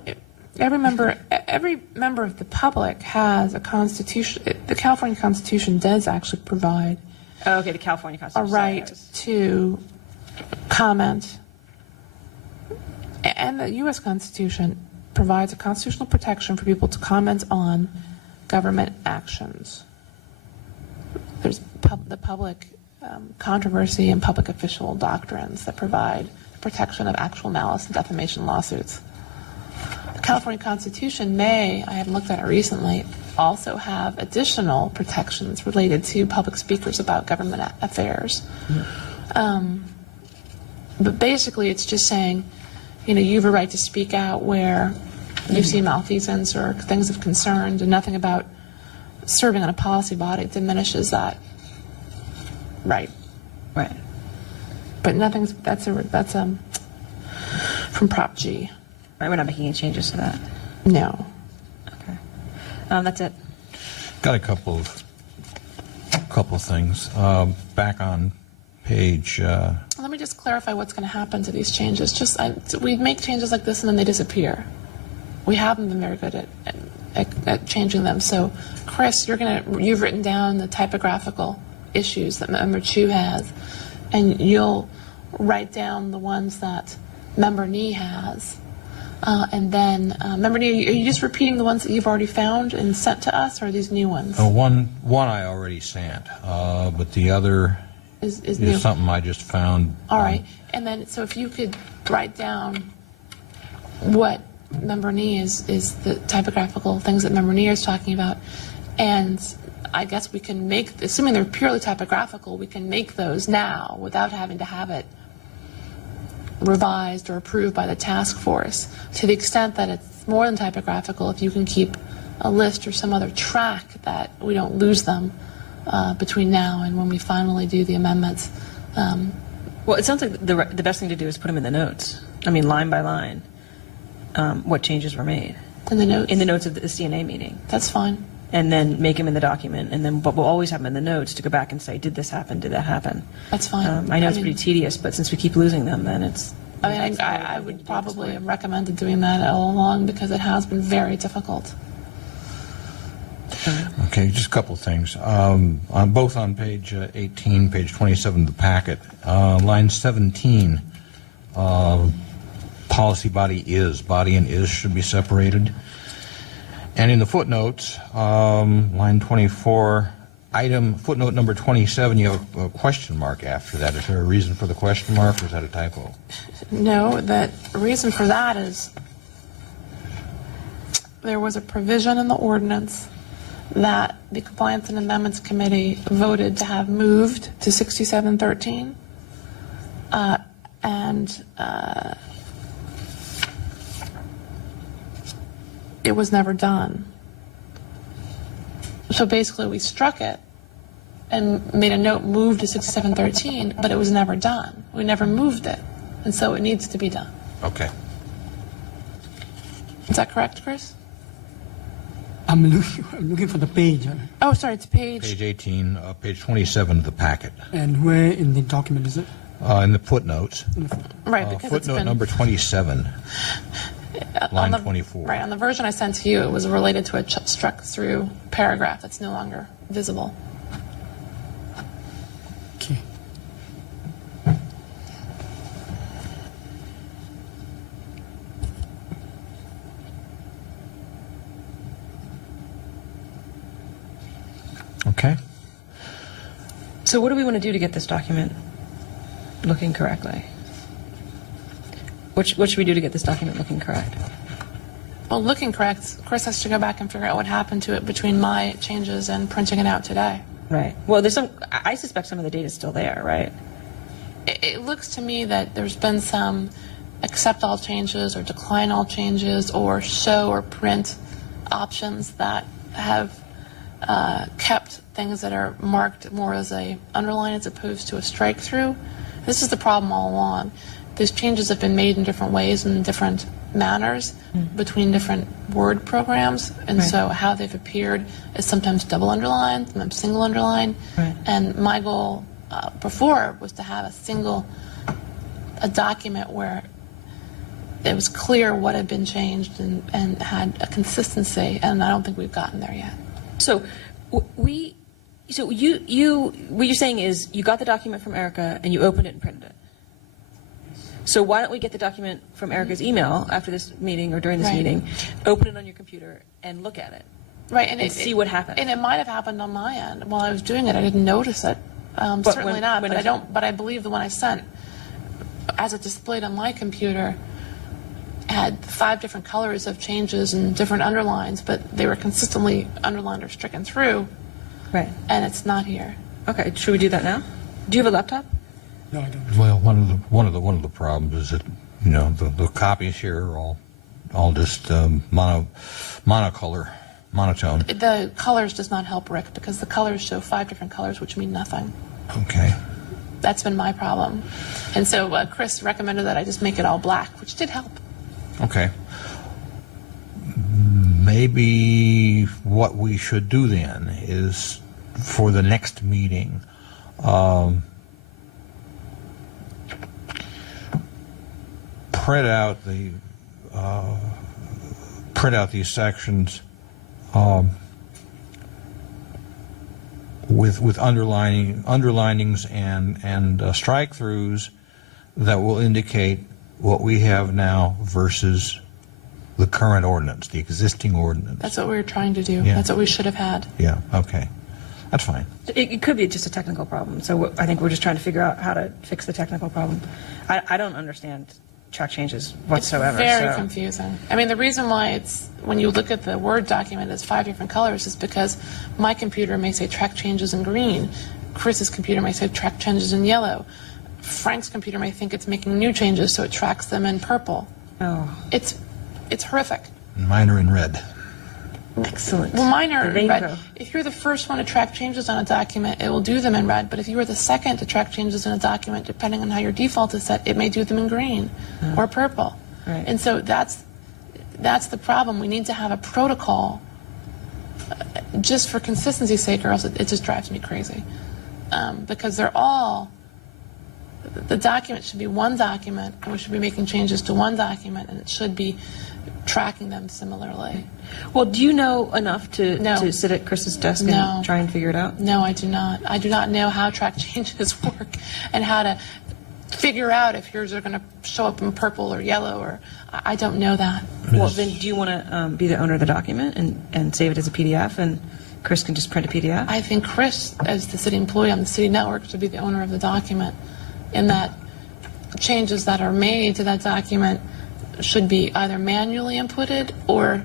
every member of the public has a constitution. The California Constitution does actually provide Oh, okay, the California a Constitution. right to comment, and the U.S. Constitution provides a constitutional protection for people to comment on government actions. There's the public controversy and public official doctrines that provide protection of actual malice and defamation lawsuits. The California Constitution may, I haven't looked at it recently, also have additional protections related to public speakers about government affairs. But basically, it's just saying, you have a right to speak out where you see malfeasance or things of concern, and nothing about serving on a policy body diminishes that right. Right. But nothing's, that's from Prop G. Right, we're not making any changes to that. No. Okay. That's it. got a couple of things. Back on page, Let me just clarify what's going to happen to these changes. We make changes like this and then they disappear. We haven't been very good at changing them. So, Chris, you've written down the typographical issues that Member Chu has, and you'll write down the ones that Member Nee has. And then, Member Nee, are you just repeating the ones that you've already found and sent to us, or are these new ones? one I already sent, but the other Is new. is something I just found. All right. And then, so if you could write down what Member Nee is the typographical things that Member Nee is talking about, and I guess we can make, assuming they're purely typographical, we can make those now without having to have it revised or approved by the task force. To the extent that it's more than typographical, if you can keep a list or some other track that we don't lose them between now and when we finally do the amendments. Well, it sounds like the best thing to do is put them in the notes. I mean, line by line, what changes were made. In the notes? In the notes of the CNA meeting. That's fine. And then make them in the document, and then, but we'll always have them in the notes to go back and say, did this happen, did that happen? That's fine. I know it's pretty tedious, but since we keep losing them, then it's... I would probably have recommended doing that all along because it has been very difficult. Okay, just a couple of things. Both on page 18, page 27 of the packet, line 17, policy body and is should be separated. And in the footnotes, line 24, footnote number 27, you have a question mark after that. Is there a reason for the question mark, or is that a typo? No, the reason for that is there was a provision in the ordinance that the Compliance and Amendments Committee voted to have moved to 6713, and it was never done. So basically we struck it and made a note, move to 6713, but it was never done. We never moved it, and so it needs to be done. Okay. Is that correct, Chris? I'm looking for the page. Oh, sorry, it's page. Page 18, page 27 of the packet. And where in the document is it? In the footnotes, Right, because it's footnote been number 27, line 24. Right, on the version I sent to you, it was related to a struck through paragraph that's no longer visible. Okay? So what do we want to do to get this document looking correctly? What should we do to get this document looking correct? Well, looking correct, Chris has to go back and figure out what happened to it between my changes and printing it out today. Right. Well, there's some, I suspect some of the data is still there, right? It looks to me that there's been some accept all changes or decline all changes or show or print options that have kept things that are marked more as a underline as opposed to a strike through. This is the problem all along. Those changes have been made in different ways and in different manners between different Word programs, and Right. so how they've appeared is sometimes double underlined, sometimes single underlined. Right. And my goal before was to have a document where it was clear what had been changed and had a consistency, and I don't think we've gotten there yet. So what you're saying is you got the document from Erica and you opened it and printed it. So why don't we get the document from Erica's email after this meeting or during this Right. meeting, open it on your computer and look at it? Right, And see what happened. And it might have happened on my end while I was doing it. I didn't notice it. Certainly when- not. when But it- I don't. But I believe the one I sent, as it displayed on my computer, had 5 different colors of changes and different underlines, but they were consistently underlined or stricken through, Right. and it's not here. Okay, should we do that now? Do you have a laptop? No, I don't. Well, one of the problems is that, you know, the copies here are all just monocolor, monotone. The colors does not help, Rick, because the colors show 5 different colors, which mean nothing. Okay. That's been my problem. And so Chris recommended that I just make it all black, which did help. Okay. Maybe what we should do then is, for the next meeting, print out these sections with underlinings and strike throughs that will indicate what we have now versus the current ordinance, the existing ordinance. That's what we were trying to do. Yeah. That's what we should have had. Yeah, okay. That's fine. It could be just a technical problem. So I think we're just trying to figure out how to fix the technical problem. I don't understand track changes whatsoever. Very so- confusing. I mean, the reason why it's, when you look at the Word document, it's 5 different colors is because my computer may say track changes in green. Chris's computer may say track changes in yellow. Frank's computer may think it's making new changes, so it tracks them in purple. Oh, It's horrific. Mine are in red. excellent. Well, mine are The in red. rainbow. If you're the first one to track changes on a document, it will do them in red. But if you were the second to track changes in a document, depending on how your default is set, it may do them in green or purple. Right. And so that's the problem. We need to have a protocol just for consistency's sake, or else it just drives me crazy. Because the document should be one document, and we should be making changes to one document, and it should be tracking them similarly. Well, do you know enough to No. sit at Chris's desk No. and try and figure it out? No, I do not. I do not know how track changes work and how to figure out if yours are going to show up in purple or yellow, or I don't know that. Well, then do you want to be the owner of the document and save it as a PDF, and Chris can just print a PDF? I think Chris, as the city employee on the city network, should be the owner of the document, in that changes that are made to that document should be either manually inputted or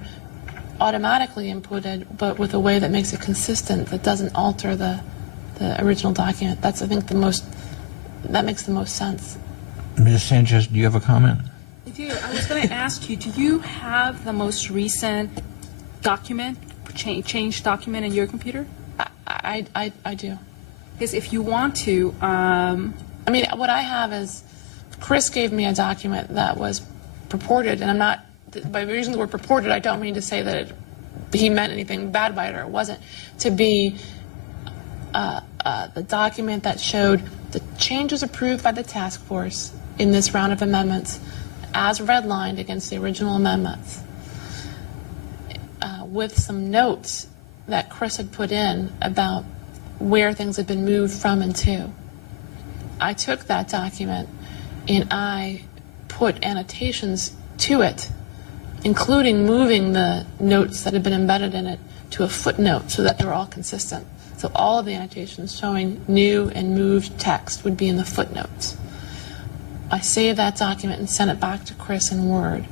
automatically inputted, but with a way that makes it consistent, that doesn't alter the original document. That's, I think, that makes the most sense. Ms. Sanchez, do you have a comment? I do. I was going to ask you, do you have the most recent document, change document in your computer? I do. Because if you want to, I mean, what I have is, Chris gave me a document that was purported, and I'm not, by using the word purported, I don't mean to say that he meant anything bad by it, or it wasn't, to be the document that showed the changes approved by the task force in this round of amendments as redlined against the original amendments, with some notes that Chris had put in about where things had been moved from and to. I took that document and I put annotations to it, including moving the notes that had been embedded in it to a footnote so that they were all consistent. So all of the annotations showing new and moved text would be in the footnotes. I save that document and send it back to Chris in Word.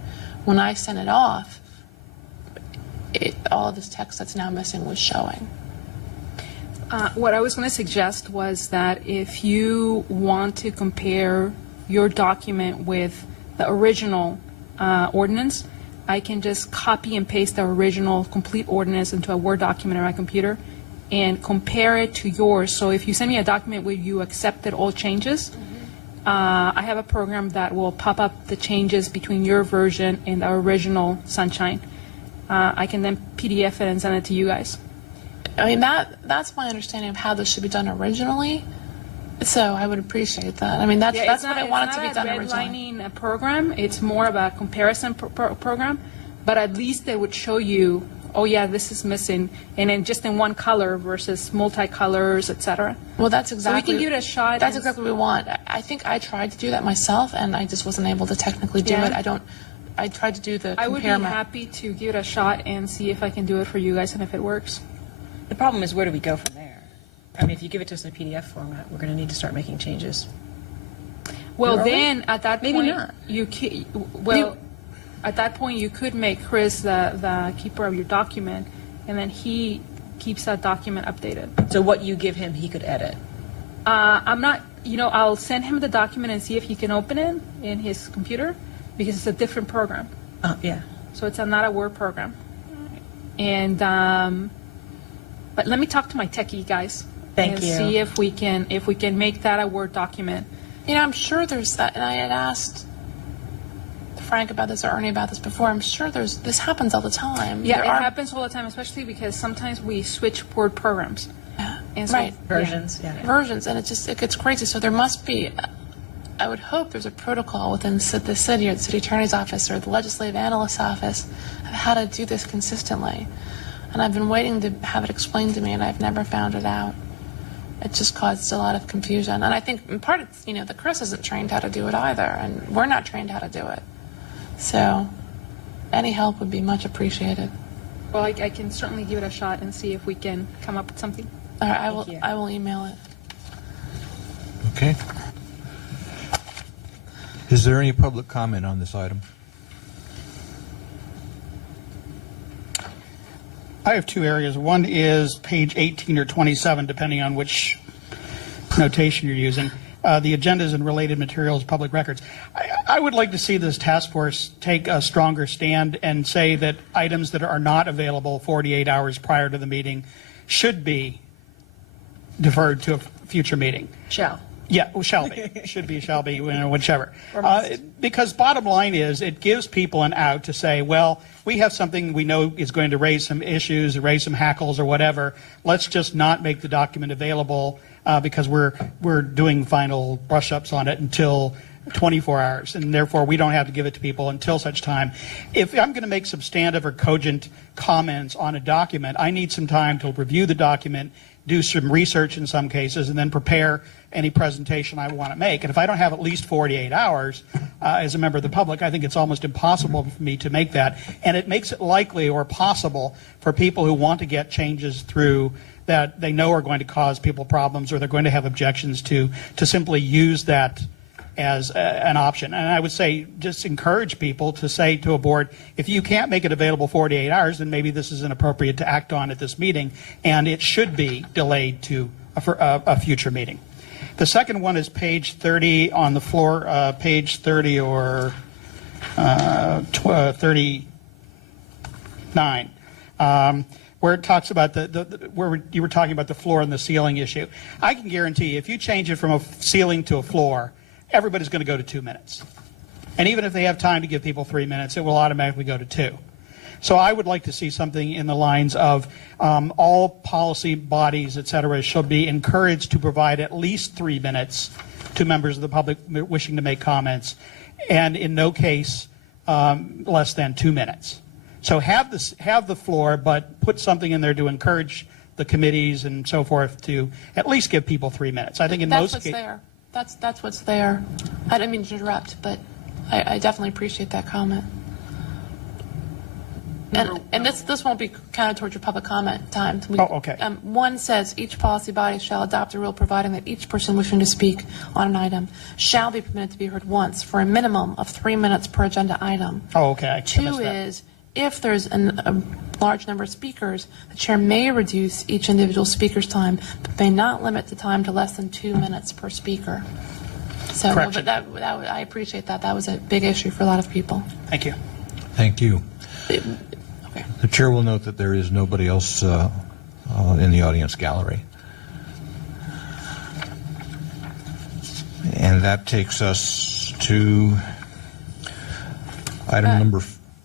When I sent it off, all of this text that's now missing was showing. What I was going to suggest was that if you want to compare your document with the original ordinance, I can just copy and paste the original complete ordinance into a Word document on my computer and compare it to yours. So if you send me a document where you accepted all changes, I have a program that will pop up the changes between your version and the original Sunshine. I can then PDF it and send it to you guys. I mean, that's my understanding of how this should be done originally. So I would appreciate that. I mean, that's what I wanted to be done originally. It's not a redlining program. It's more of a comparison program. But at least they would show you, oh yeah, this is missing, and then just in one color versus multicolors, etc. Well, that's So we exactly. can give it a shot. That's and- exactly what we want. I think I tried to do that myself, and I just wasn't able to technically do Yeah. it. I tried to do the I would be compare. happy to give it a shot and see if I can do it for you guys and if it works. The problem is, where do we go from there? I mean, if you give it to us in a PDF format, we're going to need to start making changes. Well, Are we? then at that Maybe point, not. at that point you could make Chris the keeper of your document, and then he keeps that document updated. So what you give him, he could edit. I'm not, I'll send him the document and see if he can open it in his computer, because it's a different program. Yeah. So it's not a Word program. And but let me talk to my techie guys. Thank and you. see if we can make that a Word document. I'm sure there's that, and I had asked Frank about this or Ernie about this before. I'm sure this happens all the time. Yeah, There it are- happens all the time, especially because sometimes we switch Word programs. And so- Right. Versions, yeah. versions, and it gets crazy. So there must be, I would hope there's a protocol within the city or the city attorney's office or the legislative analyst's office of how to do this consistently. And I've been waiting to have it explained to me, and I've never found it out. It just caused a lot of confusion. And I think in part, it's, the Chris isn't trained how to do it either, and we're not trained how to do it. So any help would be much appreciated. Well, I can certainly give it a shot and see if we can come up with something. All right, you. I will email it. Okay. Is there any public comment on this item? I have two areas. One is page 18 or 27, depending on which notation you're using. The agendas and related materials, public records. I would like to see this task force take a stronger stand and say that items that are not available 48 hours prior to the meeting should be deferred to a future meeting. Shall. Yeah, well, shall be. Should be, shall be, whichever. Because bottom line is, it gives people an out to say, well, we have something we know is going to raise some issues, raise some hackles or whatever. Let's just not make the document available because we're doing final brush-ups on it until 24 hours, and therefore we don't have to give it to people until such time. If I'm going to make substantive or cogent comments on a document, I need some time to review the document, do some research in some cases, and then prepare any presentation I want to make. And if I don't have at least 48 hours as a member of the public, I think it's almost impossible for me to make that. And it makes it likely or possible for people who want to get changes through that they know are going to cause people problems or they're going to have objections to simply use that as an option. And I would say just encourage people to say to a board, if you can't make it available 48 hours, then maybe this is inappropriate to act on at this meeting, and it should be delayed to a future meeting. The second one is page 30 on the floor, page 30 or 39, where it talks about where you were talking about the floor and the ceiling issue. I can guarantee if you change it from a ceiling to a floor, everybody's going to go to 2 minutes. And even if they have time to give people 3 minutes, it will automatically go to 2. So I would like to see something in the lines of all policy bodies, et cetera, shall be encouraged to provide at least 3 minutes to members of the public wishing to make comments, and in no case less than 2 minutes. So have the floor, but put something in there to encourage the committees and so forth to at least give people 3 minutes. I think in That's most what's cases. there. That's what's there. I didn't mean to interrupt, but I definitely appreciate that comment. And this won't be counted towards your public comment time. Oh, okay. One says, each policy body shall adopt a rule providing that each person wishing to speak on an item shall be permitted to be heard once for a minimum of 3 minutes per agenda item. Oh, okay. I missed Two that. is, if there's a large number of speakers, the chair may reduce each individual speaker's time, but may not limit the time to less than 2 minutes per speaker. So, Correction. but I appreciate that. That was a big issue for a lot of people. Thank you. Thank you. Okay. The chair will note that there is nobody else in the audience gallery. And that takes us to item number...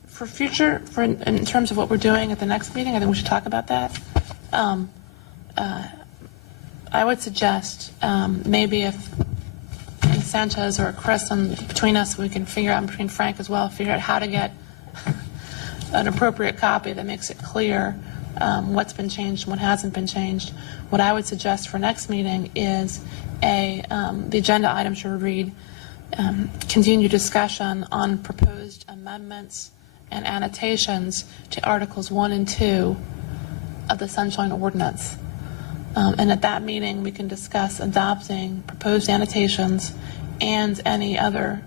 For future, in terms of what we're doing at the next meeting, I think we should talk about that. I would suggest maybe if Sanchez or Chris, and between us, we can figure out, and between Frank as well, figure out how to get an appropriate copy that makes it clear what's been changed and what hasn't been changed. What I would suggest for next meeting is the agenda item should read, continue discussion on proposed amendments and annotations to Articles 1 and 2 of the Sunshine Ordinance. And at that meeting, we can discuss adopting proposed annotations and any other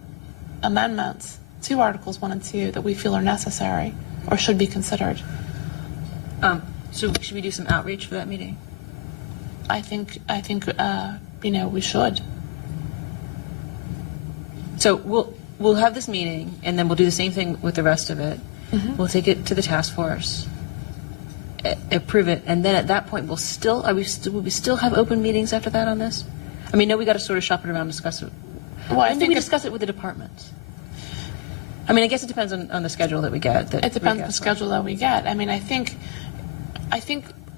amendments to Articles 1 and 2 that we feel are necessary or should be considered. So should we do some outreach for that meeting? I think we should. So we'll have this meeting, and then we'll do the same thing with the rest of it. We'll take it to the task force, approve it, and then at that point, will we still have open meetings after that on this? I mean, no, we got to sort of shop it around and discuss it. Well, I When do think we discuss it with the departments? I mean, I guess it depends on the schedule that we get. It depends on the schedule that we get. I mean, I think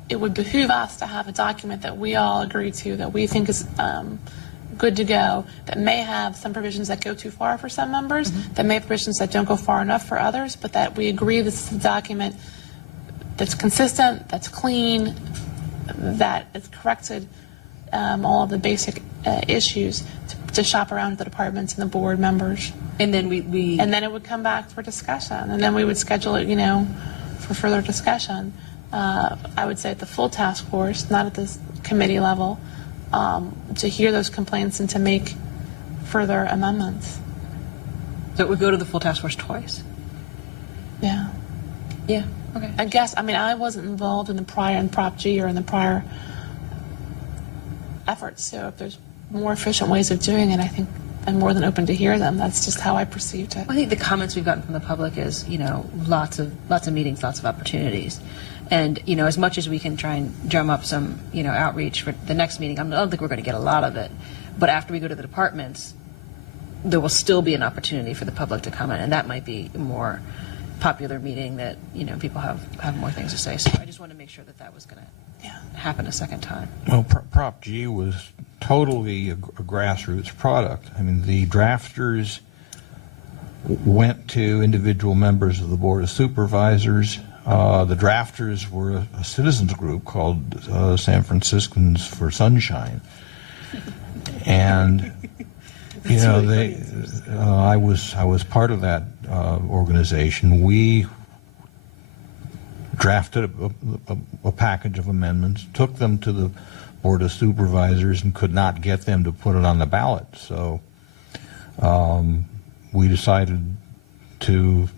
it would behoove us to have a document that we all agree to, that we think is good to go, that may have some provisions that go too far for some members, that may have provisions that don't go far enough for others, but that we agree this is a document that's consistent, that's clean, that is corrected all of the basic issues to shop around the departments and the board members. And then And then it would come back for discussion, and then we would schedule it, for further discussion. I would say at the full task force, not at the committee level, to hear those complaints and to make further amendments. So it would go to the full task force twice? Yeah. Yeah, okay. I guess, I wasn't involved in the prior, in Prop G or in the prior efforts, so if there's more efficient ways of doing it, I think I'm more than open to hear them. That's just how I perceived it. I think the comments we've gotten from the public is, lots of meetings, lots of opportunities. And, as much as we can try and drum up some, outreach for the next meeting, I don't think we're going to get a lot of it. But after we go to the departments, there will still be an opportunity for the public to comment, and that might be a more popular meeting that, people have more things to say. So I just want to make sure that was going to happen a second time. Well, Prop G was totally a grassroots product. I mean, the drafters went to individual members of the Board of Supervisors. The drafters were a citizens group called San Franciscans for Sunshine. And, I was part of that organization. We drafted a package of amendments, took them to the Board of Supervisors, and could not get them to put it on the ballot. So we decided to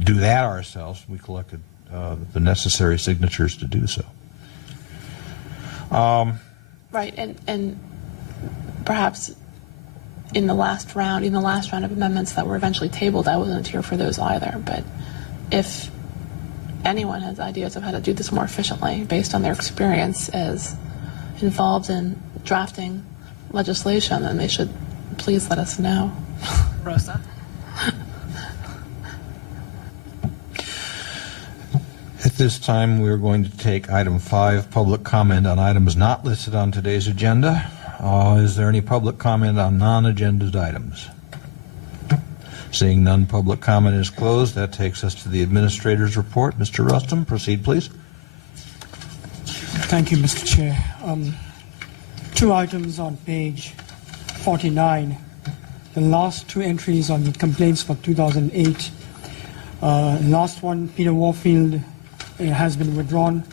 do that ourselves. We collected the necessary signatures to do so. Right, and perhaps in the last round of amendments that were eventually tabled, I wasn't here for those either, but if anyone has ideas of how to do this more efficiently based on their experience as involved in drafting legislation, then they should please let us know. Rosa? At this time, we're going to take item 5, public comment on items not listed on today's agenda. Is there any public comment on non-agended items? Seeing none, public comment is closed. That takes us to the administrator's report. Mr. Rustom, proceed, please. Thank you, Mr. Chair. 2 items on page 49. The last 2 entries on the complaints for 2008 Last one, Peter Warfield, has been withdrawn.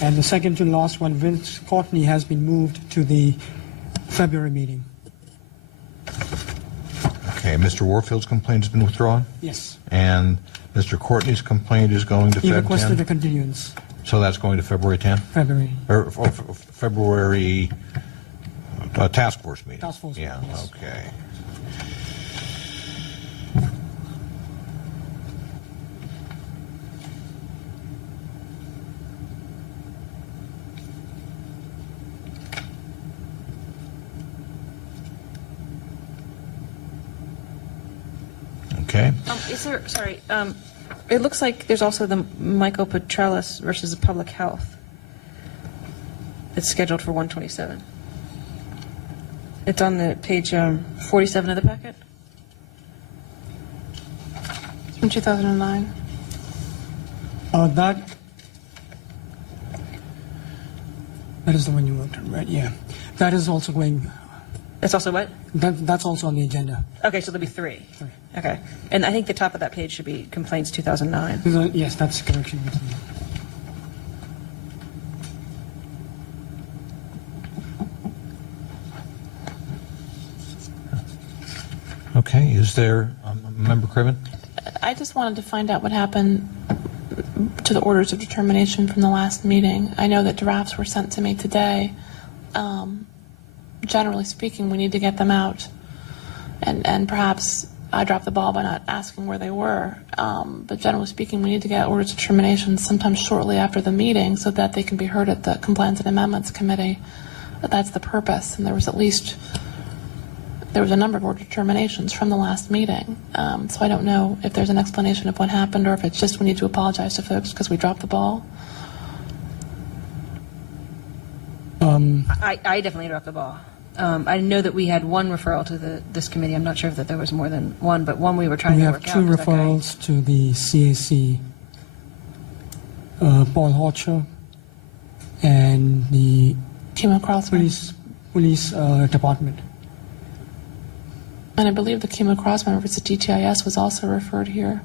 And the second to last one, Vince Courtney, has been moved to the February meeting. Okay, Mr. Warfield's complaint has been withdrawn, Yes. and Mr. Courtney's complaint is going to He Feb requested a 10? continuance, So that's going to February 10? February. Or February task force meeting? Task force meeting, Yeah, yes. okay. Okay. Is there, sorry, it looks like there's also the Michael Petralis versus the Public Health. It's scheduled for 127. It's on the page 47 of the packet. From 2009. That is the one you worked on, right? Yeah. That is also going, It's also what? that's also on the agenda. Okay, so there'll be three. Right. Okay. And I think the top of that page should be complaints 2009. Yes, that's the correction. Okay, is there, Member Craven? I just wanted to find out what happened to the orders of determination from the last meeting. I know that drafts were sent to me today. Generally speaking, we need to get them out. And perhaps I dropped the ball by not asking where they were. But generally speaking, we need to get orders of determination sometime shortly after the meeting so that they can be heard at the Compliance and Amendments Committee. That's the purpose. And there was a number of order determinations from the last meeting. So I don't know if there's an explanation of what happened or if it's just we need to apologize to folks because we dropped the ball. I definitely dropped the ball. I know that we had one referral to this committee. I'm not sure if that there was more than one, but one we were trying We to have work out. two was that guy. referrals to the CAC, Paul Horcher and the Chemo Crossman. police department. And I believe the Chemo Crossman versus DTIS was also referred here.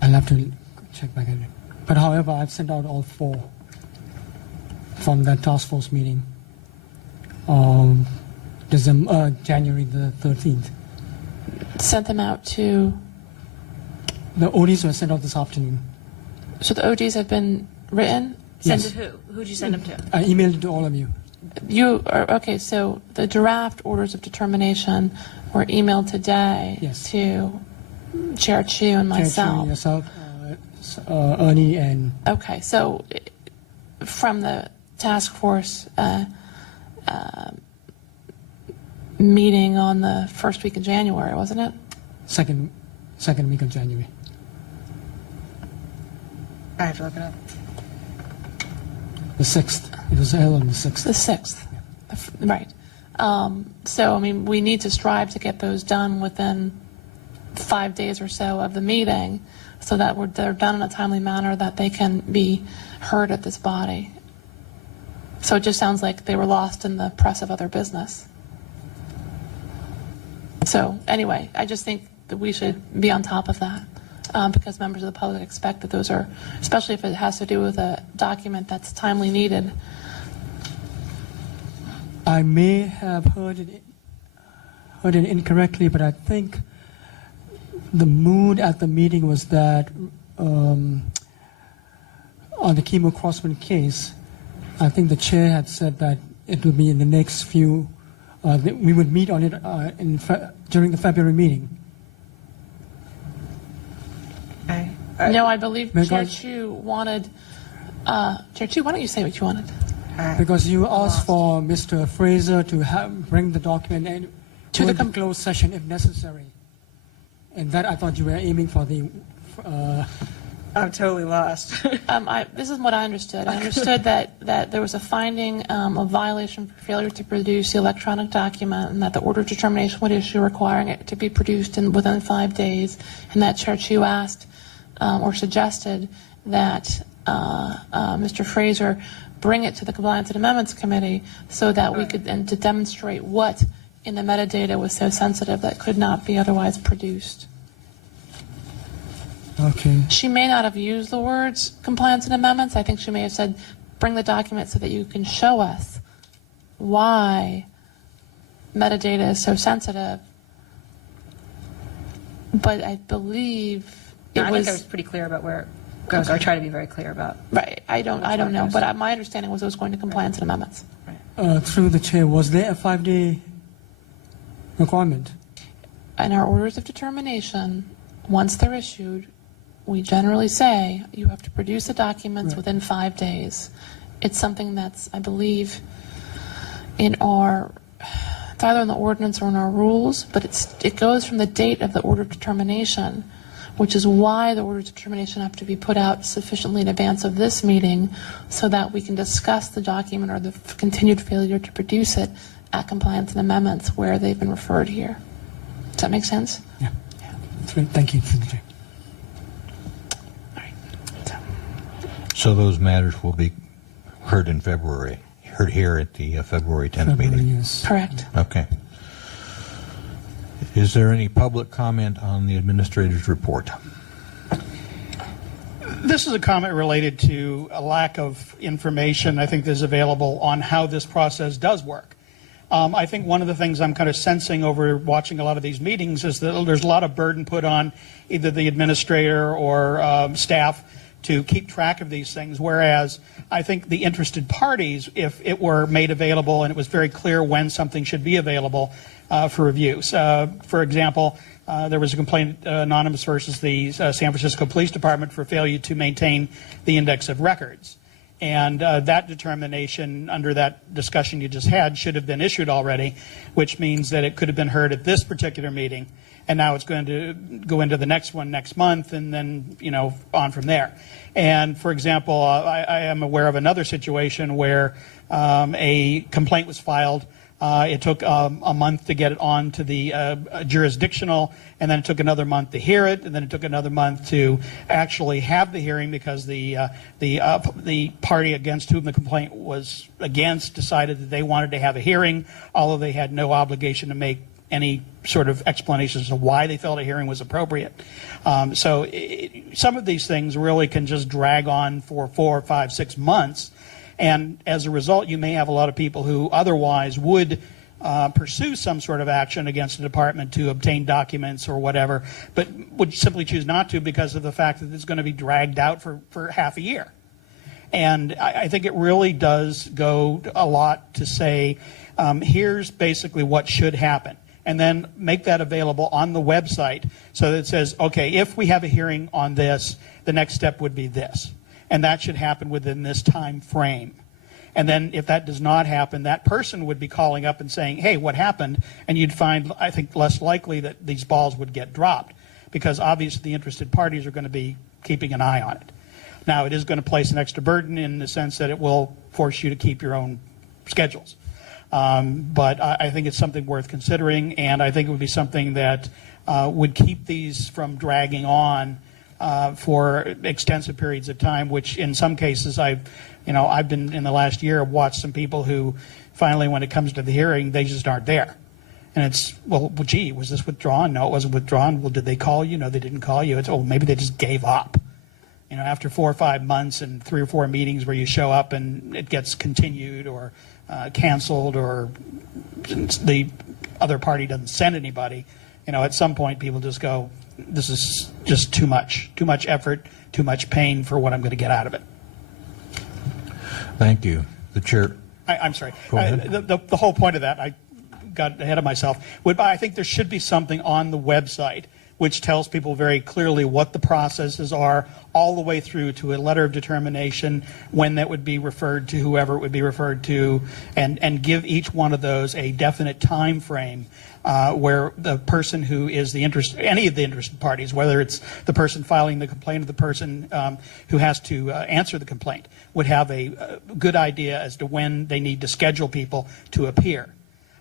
I'll have to check back at it. But however, I've sent out all four from that task force meeting, January the 13th. Sent them out to, The ODs were sent out this afternoon. so the ODs have been written? Send Yes. to who? Who'd you send them to? I emailed it to all of you. You are, okay, so the draft orders of determination were emailed today Yes. to Chair Chu and myself. Yourself, Ernie, and Okay, so from the task force meeting on the first week of January, wasn't it? second week of January. I have to look it up. The 6th. It was held on the 6th. The 6th, right. So, I mean, we need to strive to get those done within 5 days or so of the meeting so that they're done in a timely manner that they can be heard at this body. So it just sounds like they were lost in the press of other business. So anyway, I just think that we should be on top of that because members of the public expect that those are, especially if it has to do with a document that's timely needed. I may have heard it incorrectly, but I think the mood at the meeting was that on the Chemo Crossman case, I think the chair had said that it would be in the next few, we would meet on it during the February meeting. No, I believe May I Chair go- Chu wanted, Chair Chu, why don't you say what you wanted? Because you asked for Mr. Fraser to bring the document and To the closed session if necessary. And that I thought you were aiming for the, I'm totally lost. This is what I understood. I understood that there was a finding of violation for failure to produce the electronic document and that the order of determination would issue requiring it to be produced within 5 days, and that Chair Chu asked or suggested that Mr. Fraser bring it to the Compliance and Amendments Committee so that we could, and to demonstrate what in the metadata was so sensitive that could not be otherwise produced. Okay. She may not have used the words compliance and amendments. I think she may have said, bring the document so that you can show us why metadata is so sensitive. But I believe it I think was, I was pretty clear about where it goes. I try to be very clear about. right, I don't know, but my understanding was it was going to compliance and amendments. Through the chair, was there a 5-day requirement? In our orders of determination, once they're issued, we generally say you have to produce the documents within 5 days. It's something that's, I believe, in our, it's either in the ordinance or in our rules, but it goes from the date of the order of determination, which is why the orders of determination have to be put out sufficiently in advance of this meeting so that we can discuss the document or the continued failure to produce it at compliance and amendments where they've been referred here. Does that make sense? Yeah. That's great. Thank you, through the chair. All right. So those matters will be heard in February, heard here at the February 10th meeting? Yes. Correct. Okay. Is there any public comment on the administrator's report? This is a comment related to a lack of information I think that's available on how this process does work. I think one of the things I'm kind of sensing over watching a lot of these meetings is that there's a lot of burden put on either the administrator or staff to keep track of these things, whereas I think the interested parties, if it were made available and it was very clear when something should be available for review. For example, there was a complaint, anonymous versus the San Francisco Police Department for failure to maintain the index of records. And that determination under that discussion you just had should have been issued already, which means that it could have been heard at this particular meeting. And now it's going to go into the next one next month and then, on from there. And for example, I am aware of another situation where a complaint was filed. It took a month to get it on to the jurisdictional, and then it took another month to hear it, and then it took another month to actually have the hearing because the party against whom the complaint was against decided that they wanted to have a hearing, although they had no obligation to make any sort of explanations of why they felt a hearing was appropriate. So some of these things really can just drag on for 4, 5, 6 months. And as a result, you may have a lot of people who otherwise would pursue some sort of action against the department to obtain documents or whatever, but would simply choose not to because of the fact that it's going to be dragged out for half a year. And I think it really does go a lot to say, here's basically what should happen. And then make that available on the website so that it says, okay, if we have a hearing on this, the next step would be this. And that should happen within this time frame. And then if that does not happen, that person would be calling up and saying, hey, what happened? And you'd find, I think, less likely that these balls would get dropped because obviously the interested parties are going to be keeping an eye on it. Now, it is going to place an extra burden in the sense that it will force you to keep your own schedules. But I think it's something worth considering, and I think it would be something that would keep these from dragging on for extensive periods of time, which in some cases I've been in the last year watched some people who finally, when it comes to the hearing, they just aren't there. And it's, well, gee, was this withdrawn? No, it wasn't withdrawn. Well, did they call you? No, they didn't call you. It's, oh, maybe they just gave up. After 4 or 5 months and 3 or 4 meetings where you show up and it gets continued or canceled or the other party doesn't send anybody, at some point people just go, this is just too much effort, too much pain for what I'm going to get out of it. Thank you. The chair. I'm sorry. Go ahead. The whole point of that, I got ahead of myself, I think there should be something on the website which tells people very clearly what the processes are all the way through to a letter of determination, when that would be referred to whoever it would be referred to, and give each one of those a definite time frame where the person who is any of the interested parties, whether it's the person filing the complaint or the person who has to answer the complaint, would have a good idea as to when they need to schedule people to appear.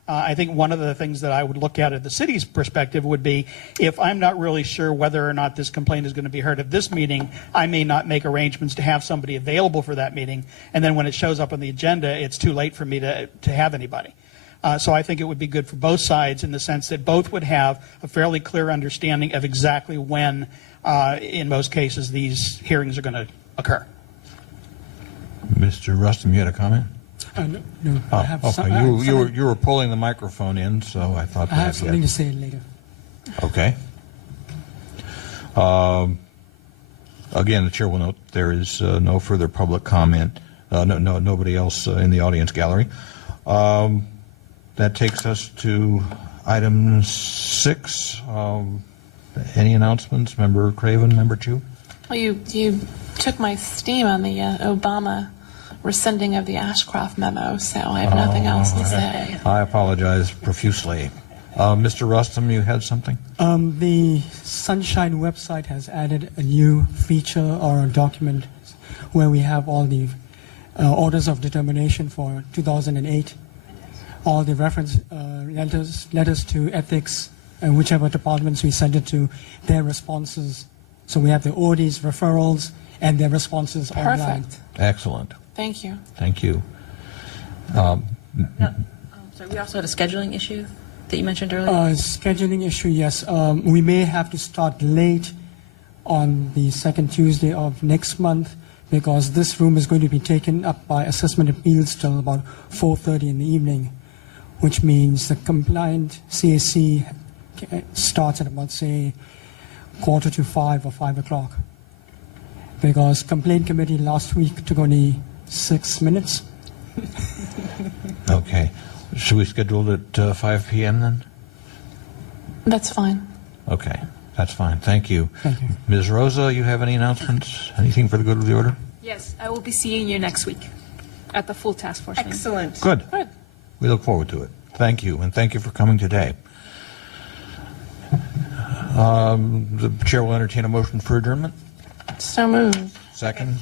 I think one of the things that I would look at the city's perspective would be, if I'm not really sure whether or not this complaint is going to be heard at this meeting, I may not make arrangements to have somebody available for that meeting, and then when it shows up on the agenda, it's too late for me to have anybody. So I think it would be good for both sides in the sense that both would have a fairly clear understanding of exactly when in most cases, these hearings are going to occur. Mr. Rustam, you had a comment? No, I Oh, have okay. some- I have You something- were pulling the microphone in, so I thought I have perhaps you something had. to say later. Okay. Again, the chair will note there is no further public comment. Nobody else in the audience gallery. That takes us to item 6. Any announcements? Member Craven, Member Chu? Well, you took my steam on the Obama rescinding of the Ashcroft memo, so I have nothing else to say. I apologize profusely. Mr. Rustam, you had something? The Sunshine website has added a new feature or a document where we have all the orders of determination for 2008, all the reference letters to ethics, and whichever departments we send it to, their responses. So we have the ODs, referrals, and their responses online. Perfect. Excellent. Thank you. Thank you. Sorry, we also had a scheduling issue that you mentioned earlier. Scheduling issue, yes. We may have to start late on the second Tuesday of next month because this room is going to be taken up by assessment appeals till about 4:30 in the evening, which means the compliant CAC starts at about, say, 4:45 or 5 o'clock. Because complaint committee last week took only 6 minutes. Okay. Should we schedule it at 5 p.m. then? That's fine. Okay. That's fine. Thank you. Thank you. Ms. Rosa, you have any announcements? Anything for the good of the order? Yes, I will be seeing you next week at the full task force meeting. Excellent. Good. Good. We look forward to it. Thank you, and thank you for coming today. The chair will entertain a motion for adjournment. So moved. Second.